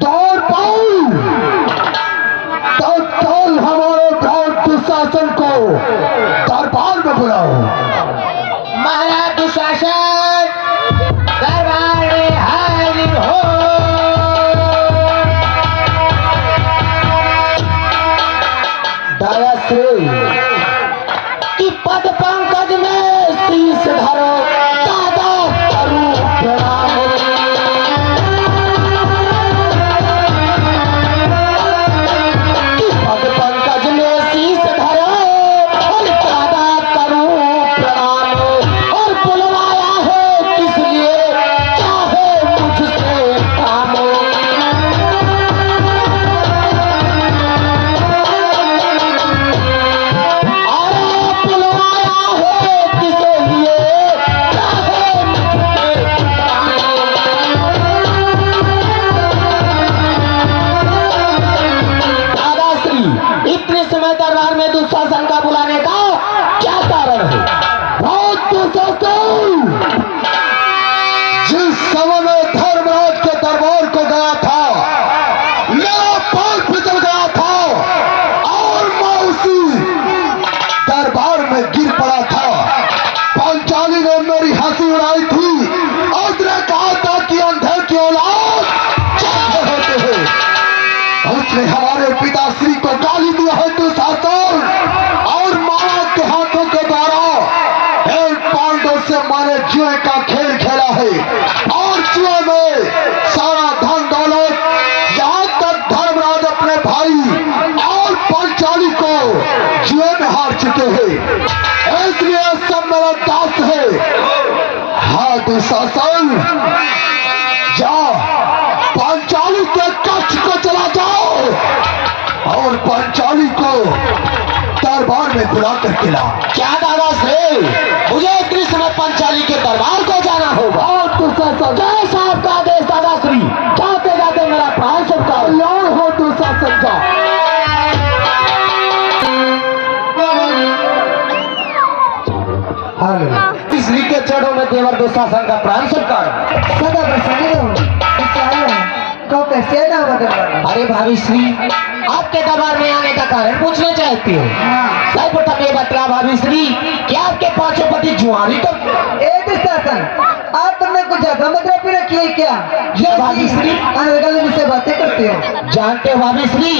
द्वारपाल, तत्काल हमारे भ्रात दुशासन को दरबार में बुलाओ। महाराज दुशासन, दरबार में हाजिर हो। दयाश्री कि पद पंकज में शीश धरो, दादा करूं प्रणाम। कि पद पंकज में शीश धरो और दादा करूं प्रणाम। और बुलवाया है किस लिए, चाहे मुझसे काम। इतने समय दरबार में दुशासन का बुलाने का क्या कारण है? जिस समय में धर्मराज के दरबार को गया था, मेरा पैर फिसल गया था और मैं उसी दरबार में गिर पड़ा था। पांचाली ने मेरी हंसी उड़ाई थी और उसने कहा था कि अंधे की औलाद चाहे होते हैं। उसने हमारे पिताश्री को गाली दिया है दुशासन, और मामा के हाथों के द्वारा एक पांडव से मारे जुए का खेल खेला है। और जुए में सारा धन दौलत, यहाँ तक धर्मराज अपने भाई और पांचाली को जुए में हार चुके हैं। इसलिए सब मेरा दास है। हाँ दुशासन, जाओ पांचाली के कक्ष को चला जाओ और पांचाली को दरबार में बुला करके लाओ। क्या दादा श्री, मुझे इतनी समय पांचाली के दरबार को जाना होगा। और दुशासन, जैसा आपका आदेश दादा श्री। जाते जाते मेरा प्राण सबका कल्याण हो दुशासन का। श्री के चरणों में देवर दुशासन का प्राण सत्कार। सदा प्रसन्न रहो। तो कैसे ना बदल। अरे भाभी आपके दरबार में आने का कारण पूछना चाहती हूँ। सर्वप्रथम ये बतला भाभी श्री, क्या आपके पांचों पति जुआरी तो शासन आज तुमने कुछ ज्यादा मदरा पी रखी है क्या? ये भाभी श्री अनर्गल मुझसे बातें करते हो। जानते हो भाभी श्री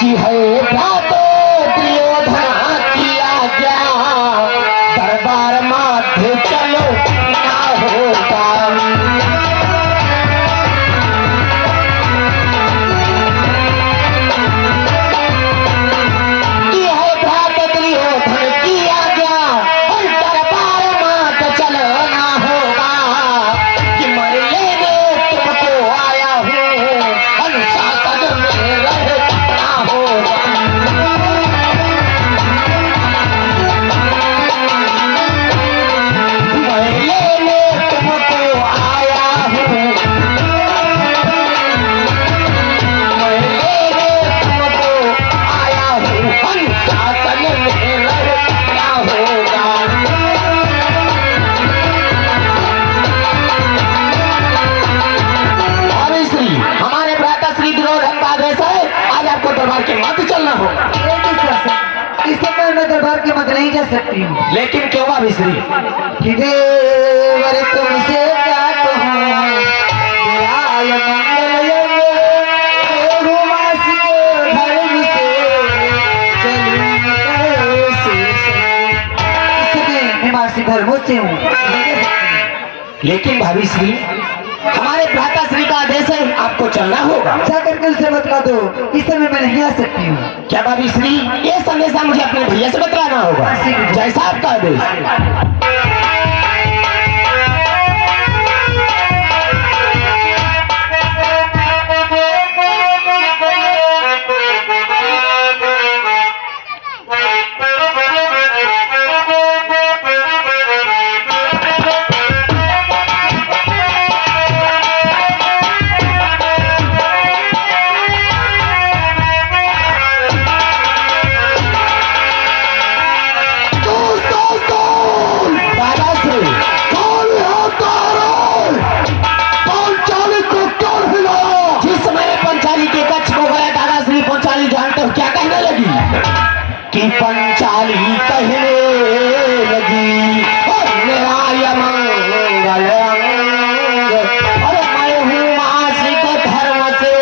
कि है भ्रातो दुर्योधन की आज्ञा, दरबार माथे चलो ना होगा। इस समय मैं दरबार के मत नहीं जा सकती हूँ। लेकिन क्यों भाभी श्री? कि देवर तुमसे क्या कहूँ, दयाल मंगल यज्ञ मास के धर्म से चलूं कैसे इसमें मैं मासिक धर्मों से हूँ। लेकिन भाभी श्री हमारे भ्राता श्री का आदेश है, आपको चलना होगा। जाकर के उसे बतला दो, इस समय मैं नहीं आ सकती हूँ। क्या भाभी श्री ये संदेशा मुझे अपने भैया से बतलाना होगा, जैसा आपका आदेश। कि पंचाली कहने लगी मेरा यमंगल अंग, और मैं हूँ मासिक धर्म से,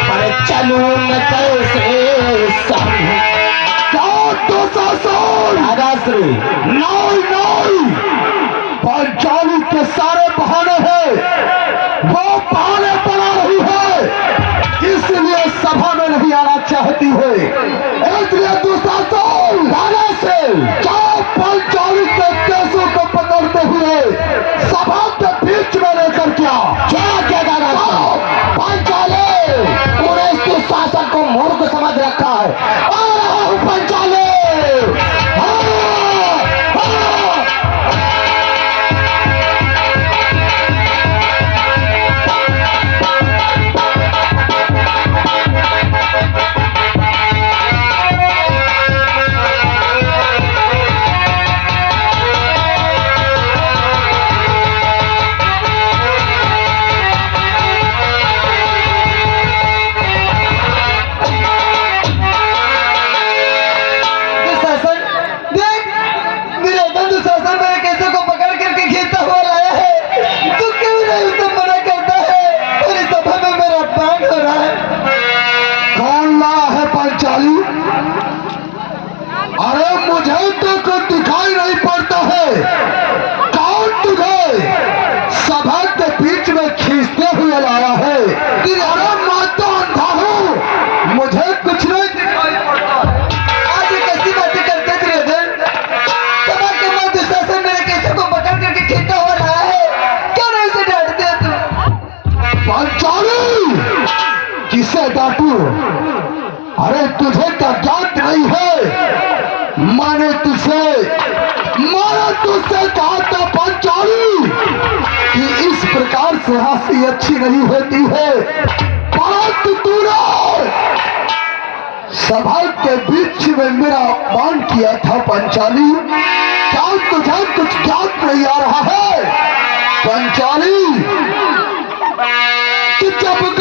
पर चलूं न कैसे संग। दादाश्री नहीं, पंचाली के सारे बहाने हैं, वो बहाने बना रही है, इसलिए सभा में नहीं आना चाहती है। इसलिए दूसरा सोल लाने से जाओ, पंचाली के केसों को पकड़ते हुए सभा के बीच में लेकर क्या दादा पंचाली पूरे शासन को मूर्ख समझ रखा है। पंचाली किसे डांटू? अरे तुझे क्या ज्ञात नहीं है, मैंने तुझसे कहा था पंचाली कि इस प्रकार से हंसी अच्छी नहीं होती है, परंतु तूने सभा के बीच में मेरा अपमान किया था पंचाली। क्या तुझे कुछ ज्ञात नहीं आ रहा है पंचाली? तू जब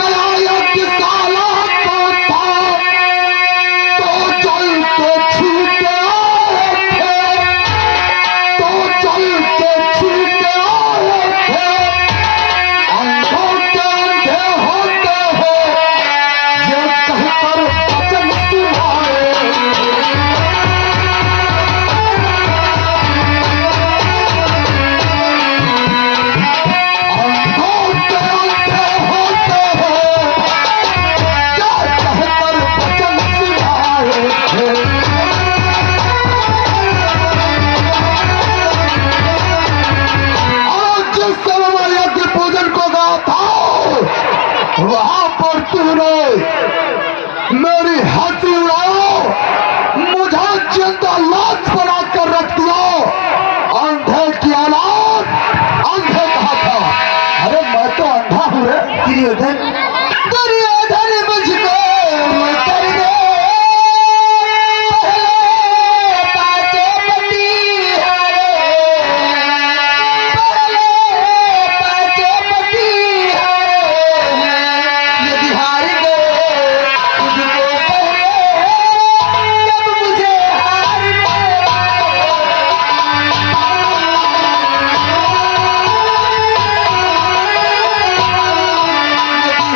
वहां पर तूने मेरी हंसी उड़ाओ, मुझे जिंदा लाश बना कर रख दिया। अंधे की औलाद, अंधे कहा था? अरे मैं तो अंधा हूँ रे। दुर्योधन, दुर्योधन मुझको कर दे, पहले पाँचों पति हारे, पहले पाँचों पति हारे, यदि हार गए तुझको पहले, जब मुझे हारने यदि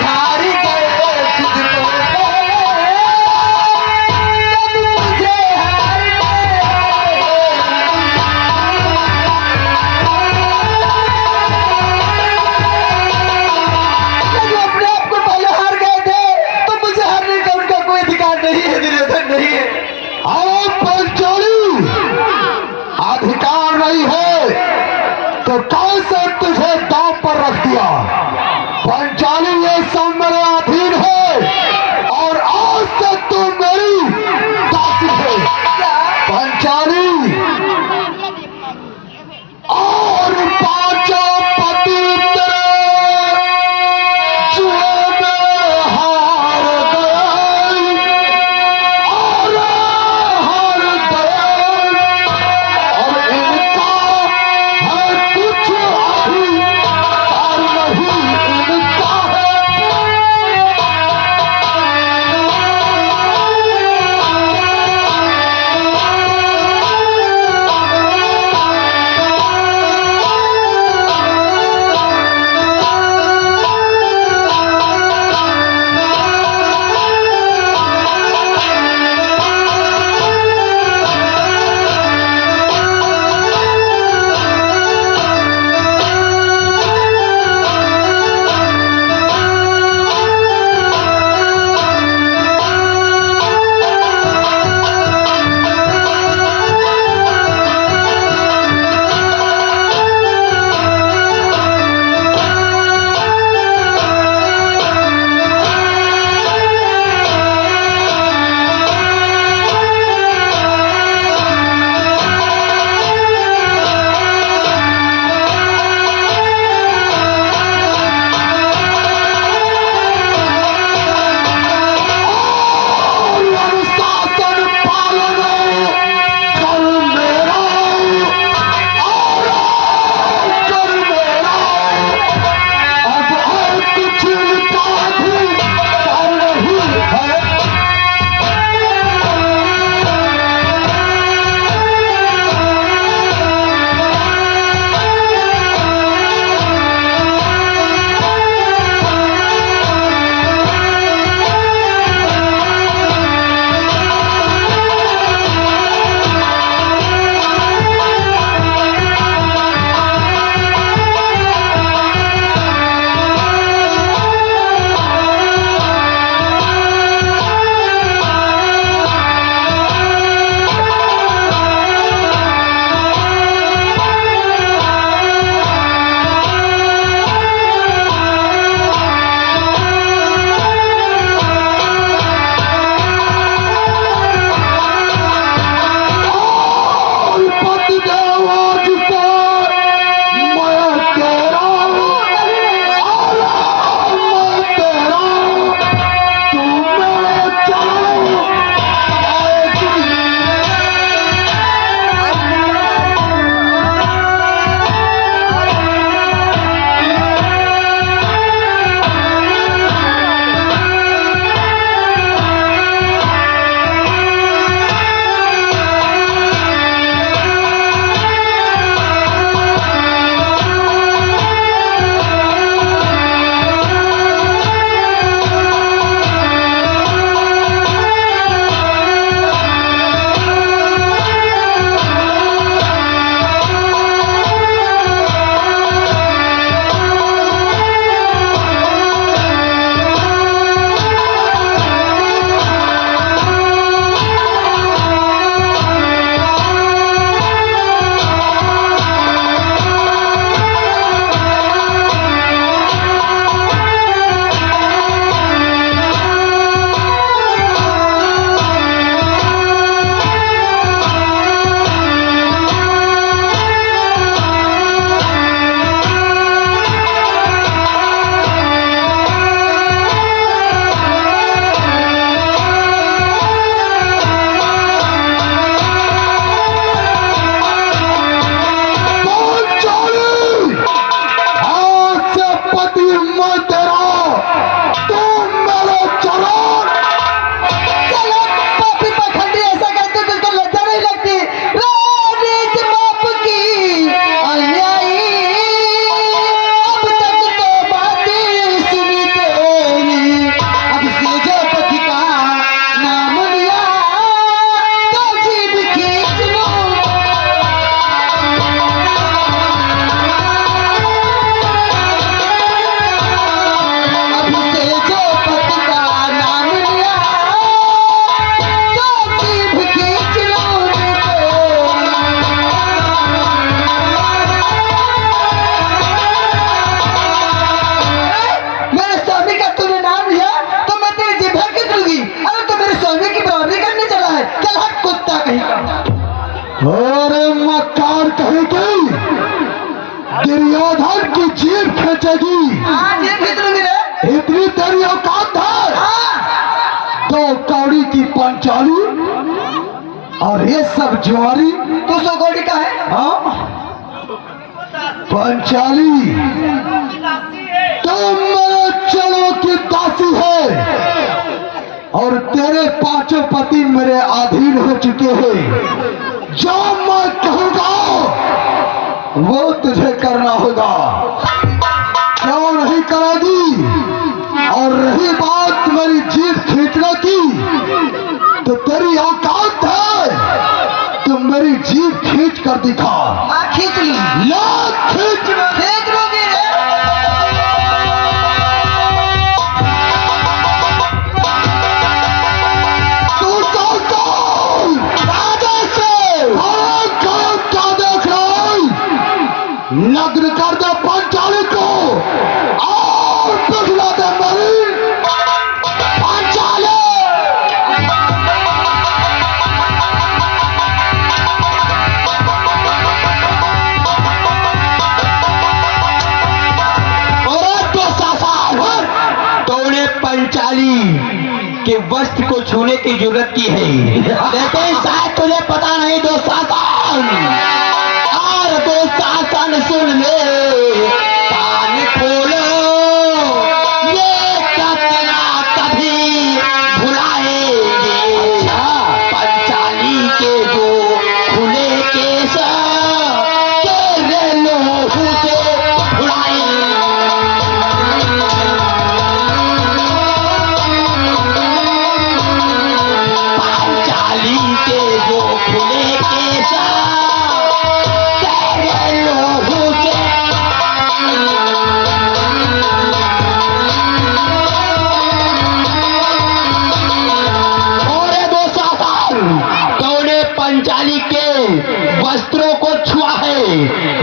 और ये सब जुआरी तू सो गोड़ी का है? हाँ पंचाली तुम मेरे चलो की दासी है और तेरे पांचों पति मेरे अधीन हो चुके हैं। जो मैं कहूंगा वो तुझे करना होगा, क्यों नहीं करेगी? और रही बात मेरी जीभ खींचने की, तो तेरी औकात है तुम मेरी जीभ खींच कर दिखा। खींच ली। ला खींच लोगे तू राजा से क्या देख रहा है? नग्न कर दे पंचाली को और पिघला दे मेरी पंचाली। पंचाली के वस्त्र को छूने की जरूरत की है, लेकिन शायद तुझे पता नहीं दुशासन। और दुशासन सुन ले, कान खोलो, ये कतना कभी भुलाएंगे। पंचाली के जो खुले केस तेरे लोगों से भुलाएंगे। पंचाली के वस्त्रों को छुआ है।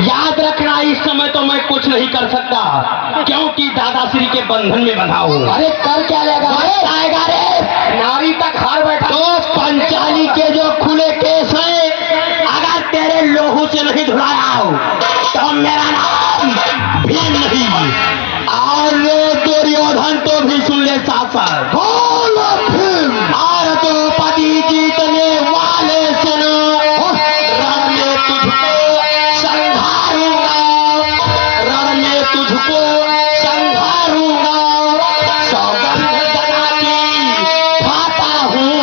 याद रखना, इस समय तो मैं कुछ नहीं कर सकता, क्योंकि दादाश्री के बंधन में बंधा हूँ। अरे कर क्या लेगा? आएगा रे, नारी तक हार बैठा। तो पंचाली के जो खुले केस है, अगर तेरे लोहू से नहीं धुलाया हो तो मेरा नाम भीम नहीं। और दुर्योधन तो भी सुन ले साथ साथ। और द्रौपदी जीतने वाले सुनो, रण में तुझको संहारूंगा, रण में तुझको संहारूंगा। सौगंध गदा की खाता हूँ,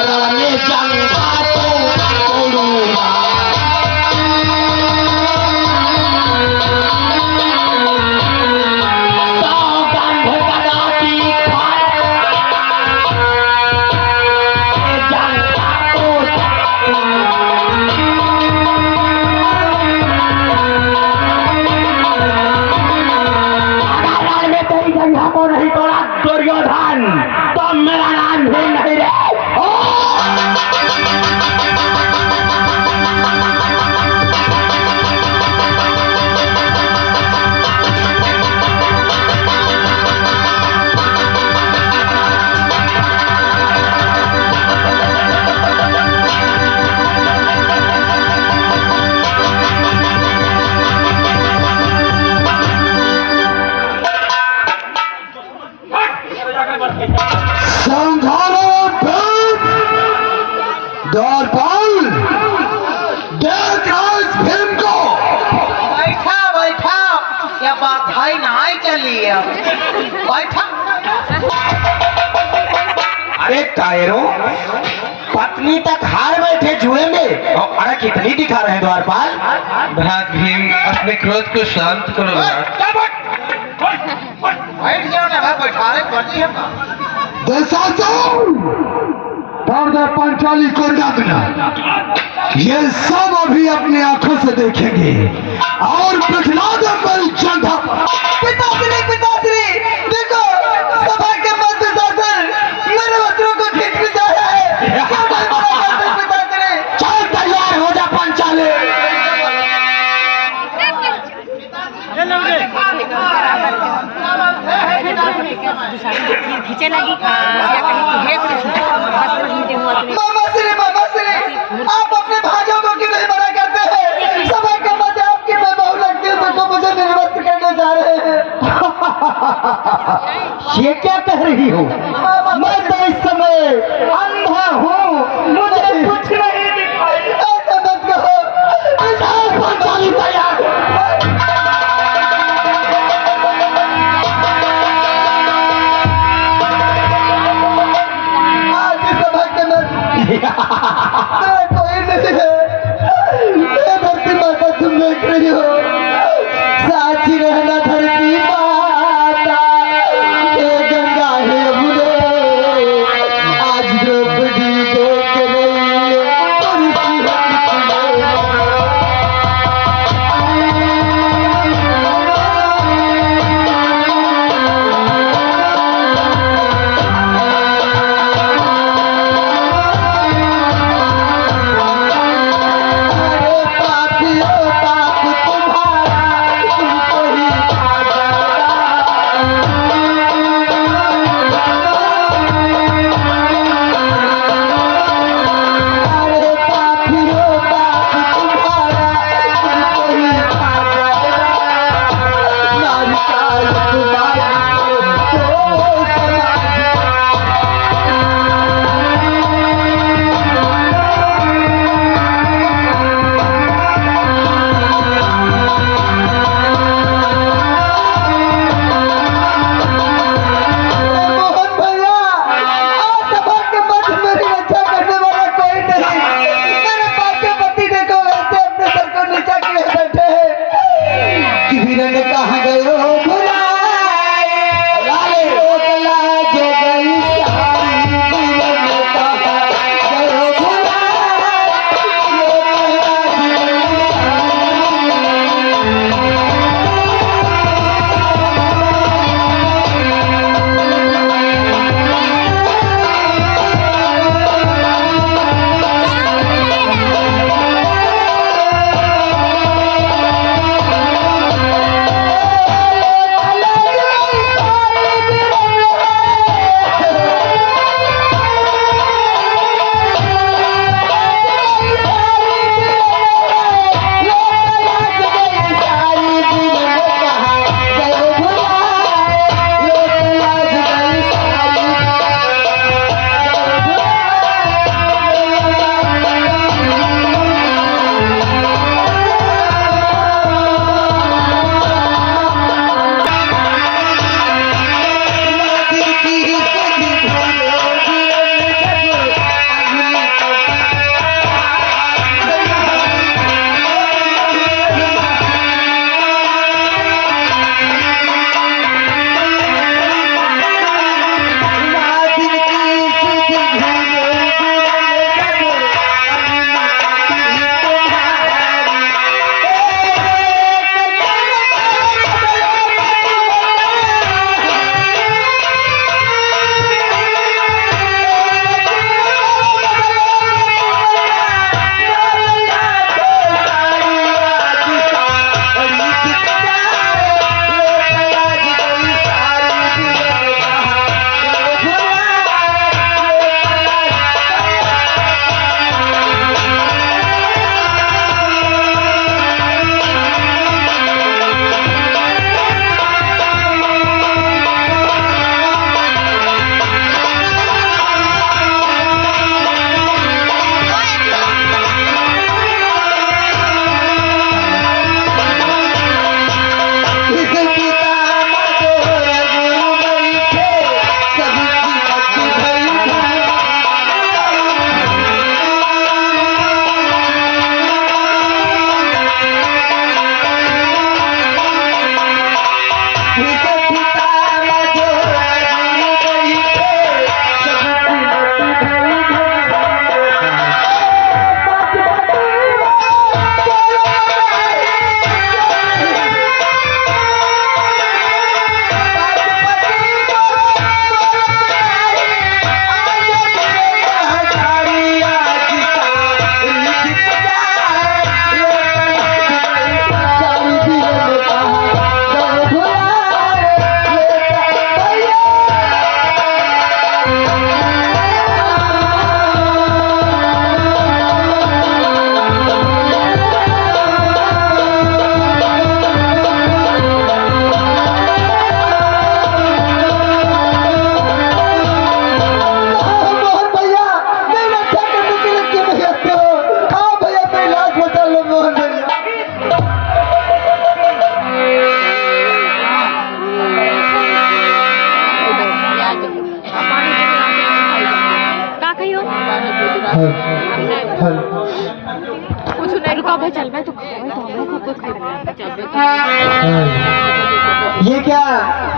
रण में जंगा तो तोड़ूंगा। सौगंध गदा की को नहीं तोड़ा दुर्योधन, तो मेरा नाम भी नहीं रे। द्वारपाल देख भीम को। बैठा बैठा, क्या बात भाई नहाई चली है? बैठा। अरे टायरों, पत्नी तक हार बैठे जुए में, और अरे कितनी दिखा रहे हैं द्वारपाल। भ्रात भीम, अपने क्रोध को शांत करो। बैठ जाओ ना भाई, बैठा रहे पड़ती है। कर दे पंचाली को नग्न। ये सब अभी अपनी आंखों से देखेंगे और पिघला दे मेरी चंदा पर। पिताश्री देखो, सभा के मध्य दर्शन मेरे वस्त्रों को खींच भी जा रहा है। क्या पिताश्री? चल तैयार हो जा पंचाली। खींचे लगी मामा श्री, आप अपने भाइयों को क्यों नहीं मना करते हैं? सभा के मध्य आपकी मैं बहू लगती है, तो मुझे निर्वस्त्र करने जा रहे हैं। ये क्या कह रही हो? मैं तो इस समय अंधा हूँ, मुझे कुछ नहीं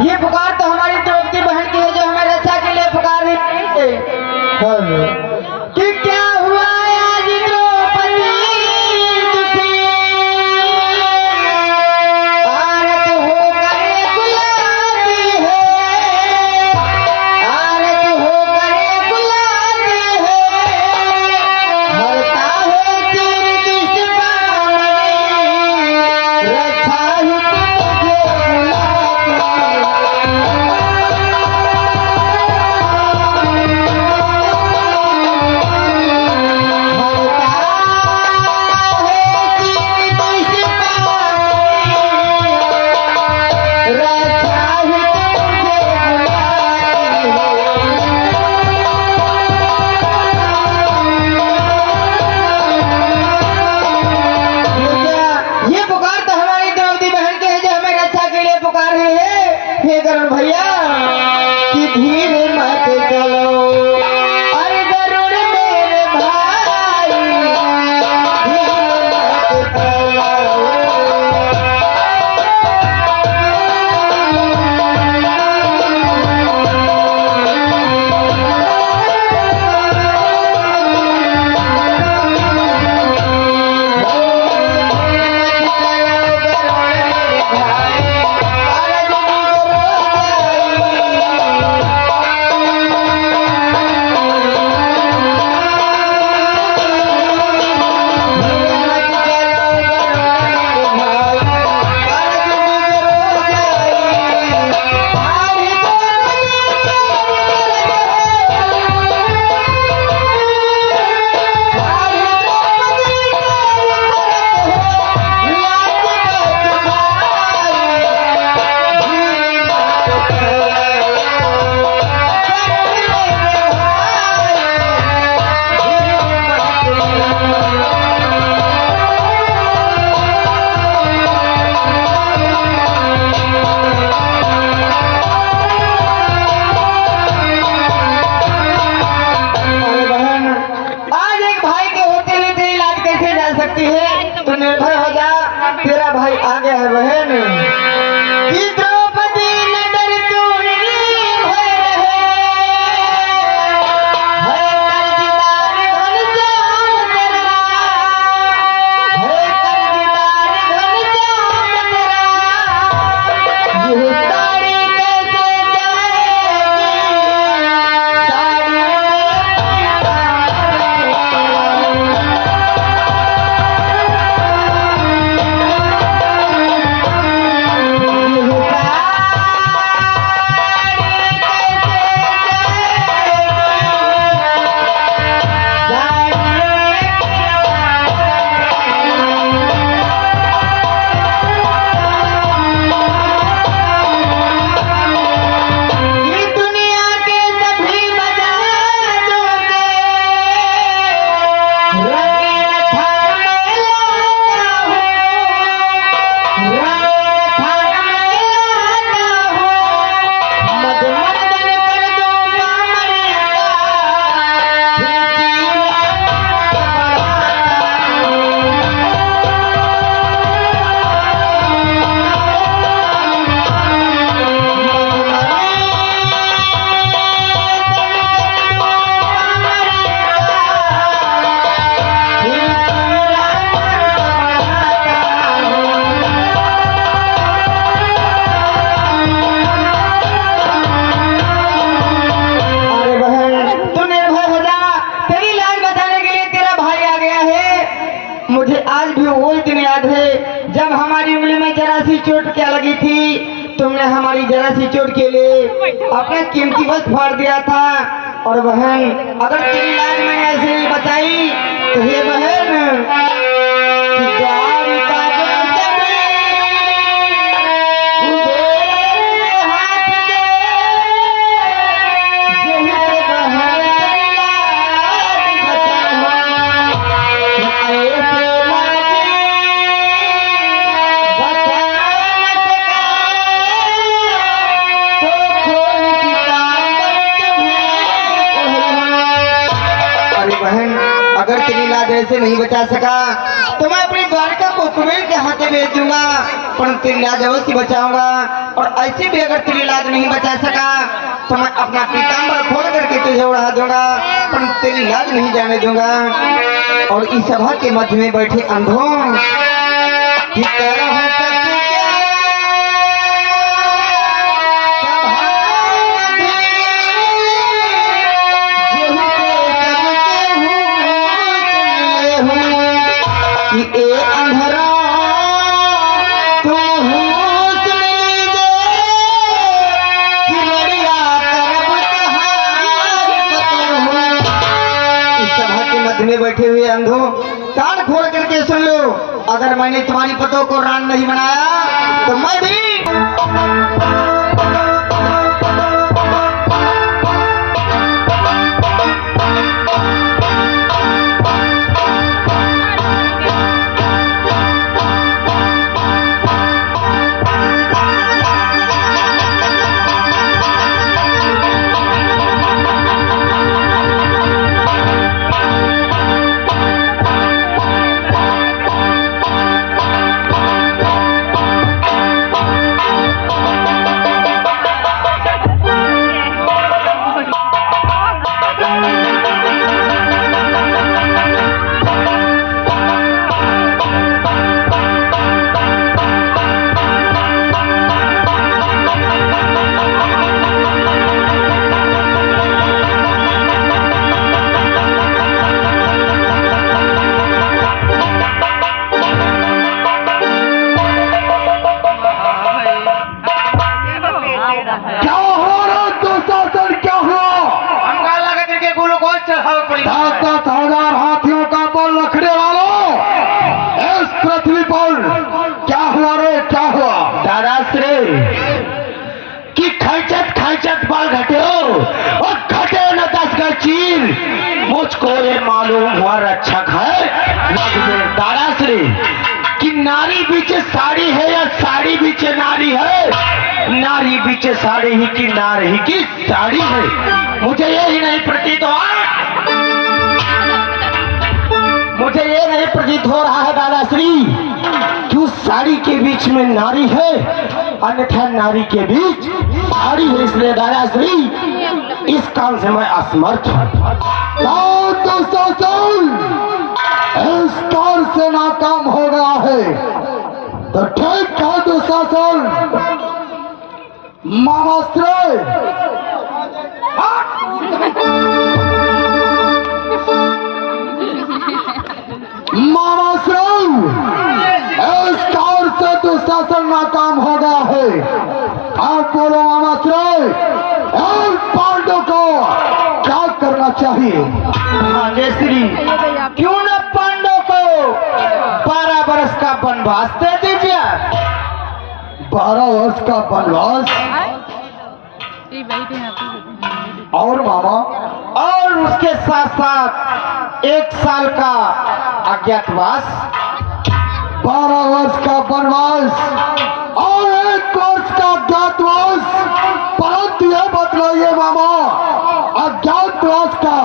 ये पुकार तो हमारी द्रौपदी बहन की है जो हमें रक्षा के लिए पुकार रही है। कि क्या हुआ आज द्रौपदी दुखी, आरत होकर बुलाती है, आरत होकर बुलाती है, हरता है तीर दुश्मन रक्षा ही तुझे ये पुकार तो हमारी द्रौपदी बहन के है जो हमें रक्षा के लिए पुकार रही है। हे गरुड़ भैया कि धीरे मत चलो, अरे गरुड़ मेरे भाई धीरे मत चलो। आज एक भाई के होते हुए तेरी लाज कैसे जा सकती है? तू निर्भय हो जा, तेरा भाई आ गया है बहन। कि द्रौपदी नगर तूने भय रहे, है कर्जदार घनश्याम तेरा, है कर्जदार घनश्याम तेरा। ये साड़ी कैसे जाएगी, साड़ी मुझे आज भी वो दिन याद है जब हमारी उंगली में जरा सी चोट क्या लगी थी। तुमने हमारी जरा सी चोट के लिए अपना कीमती वस्त्र फाड़ दिया था। और बहन अगर तेरी लाज मैंने ऐसे ही बचाई तो ये बहन प्यार का अगर तेरी लाज से नहीं बचा सका तो मैं अपनी द्वारिका को कुबेर के हाथे भेज दूंगा, पर तेरी लाज अवश्य बचाऊंगा। और ऐसे भी अगर तेरी लाज नहीं बचा सका तो मैं अपना पीताम्बर खोल करके तुझे उड़ा दूंगा, पर तेरी लाज नहीं जाने दूंगा। और इस सभा के मध्य में बैठे अंधों की तरह में बैठे हुए अंधों कान खोल करके सुन लो, अगर मैंने तुम्हारी पतों को रान नहीं बनाया तो मैं भी मुझको ये मालूम हुआ रक्षक है दाराश्री कि नारी बीचे साड़ी है या साड़ी बीचे नारी है, नारी बीचे साड़ी ही की नारी ही की साड़ी है। मुझे यही नहीं प्रतीत हो मुझे ये नहीं प्रतीत हो रहा है दादाश्री कि उस साड़ी के बीच में नारी है, अन्यथा नारी के बीच साड़ी है। इसलिए दादाश्री इस काम से मैं असमर्थ हूँ। इस कार से नाकाम हो गया है तो ठीक कहा दुशासन मामाश्रय इस कार से दुशासन नाकाम हो गया है। आप बोलो मामाश्रय और पांडव को क्या करना चाहिए? श्री क्यों न पांडव को 12 वर्ष का वनवास दे दीजिए। 12 वर्ष का वनवास और मामा और उसके साथ साथ 1 साल का अज्ञातवास। 12 वर्ष का वनवास और 1 वर्ष का अज्ञातवास। परंतु यह बतलाइए मामा, अज्ञातवास का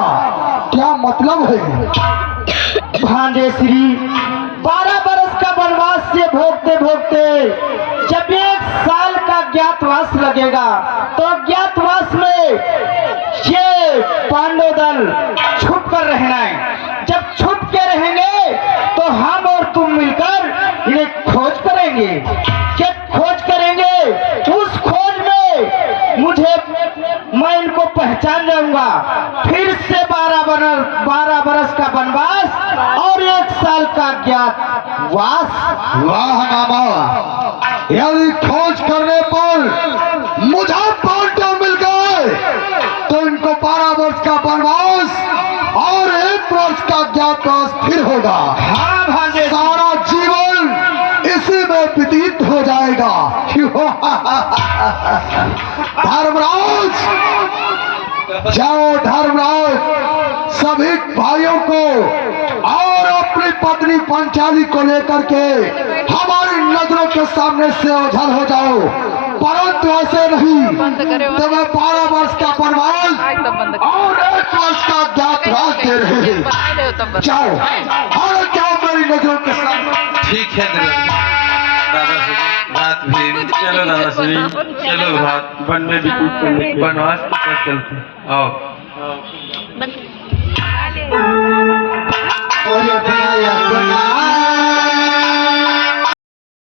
क्या मतलब है? भांजे श्री 12 वर्ष का वनवास से भोगते भोगते जब 1 साल का अज्ञातवास लगेगा तो अज्ञातवास में ये पांडव दल छुप कर रहना है। जब छुप के रहेंगे तो हम और तुम मिलकर इन्हें खोज करेंगे। जब खोज करेंगे उस खोज में मुझे मैं इनको पहचान जाऊंगा। फिर से 12 बरस का वनवास और 1 साल का अज्ञातवास। वाह मामा, यदि खोज करने पर मुझे पांडव मिल गए तो इनको 12 वर्ष का वनवास और 1 वर्ष का अज्ञातवास फिर होगा। हाँ भांजे, सारा जीवन इसी में व्यतीत हो जाएगा। धर्मराज जाओ, धर्मराज सभी भाइयों को और अपनी पत्नी पंचाली को लेकर के हमारी नजरों के सामने से ओझल हो जाओ। परंतु ऐसे नहीं तो मैं 12 वर्ष का वनवास और 1 वर्ष का अज्ञातवास करते रहे। जाओ और जाओ मेरी नजरों के साथ। ठीक है दादा श्री, रात भी चलो दादा श्री, चलो रात वन में भी कूद चलते, बनवास की तरफ चलते। आओ। और ये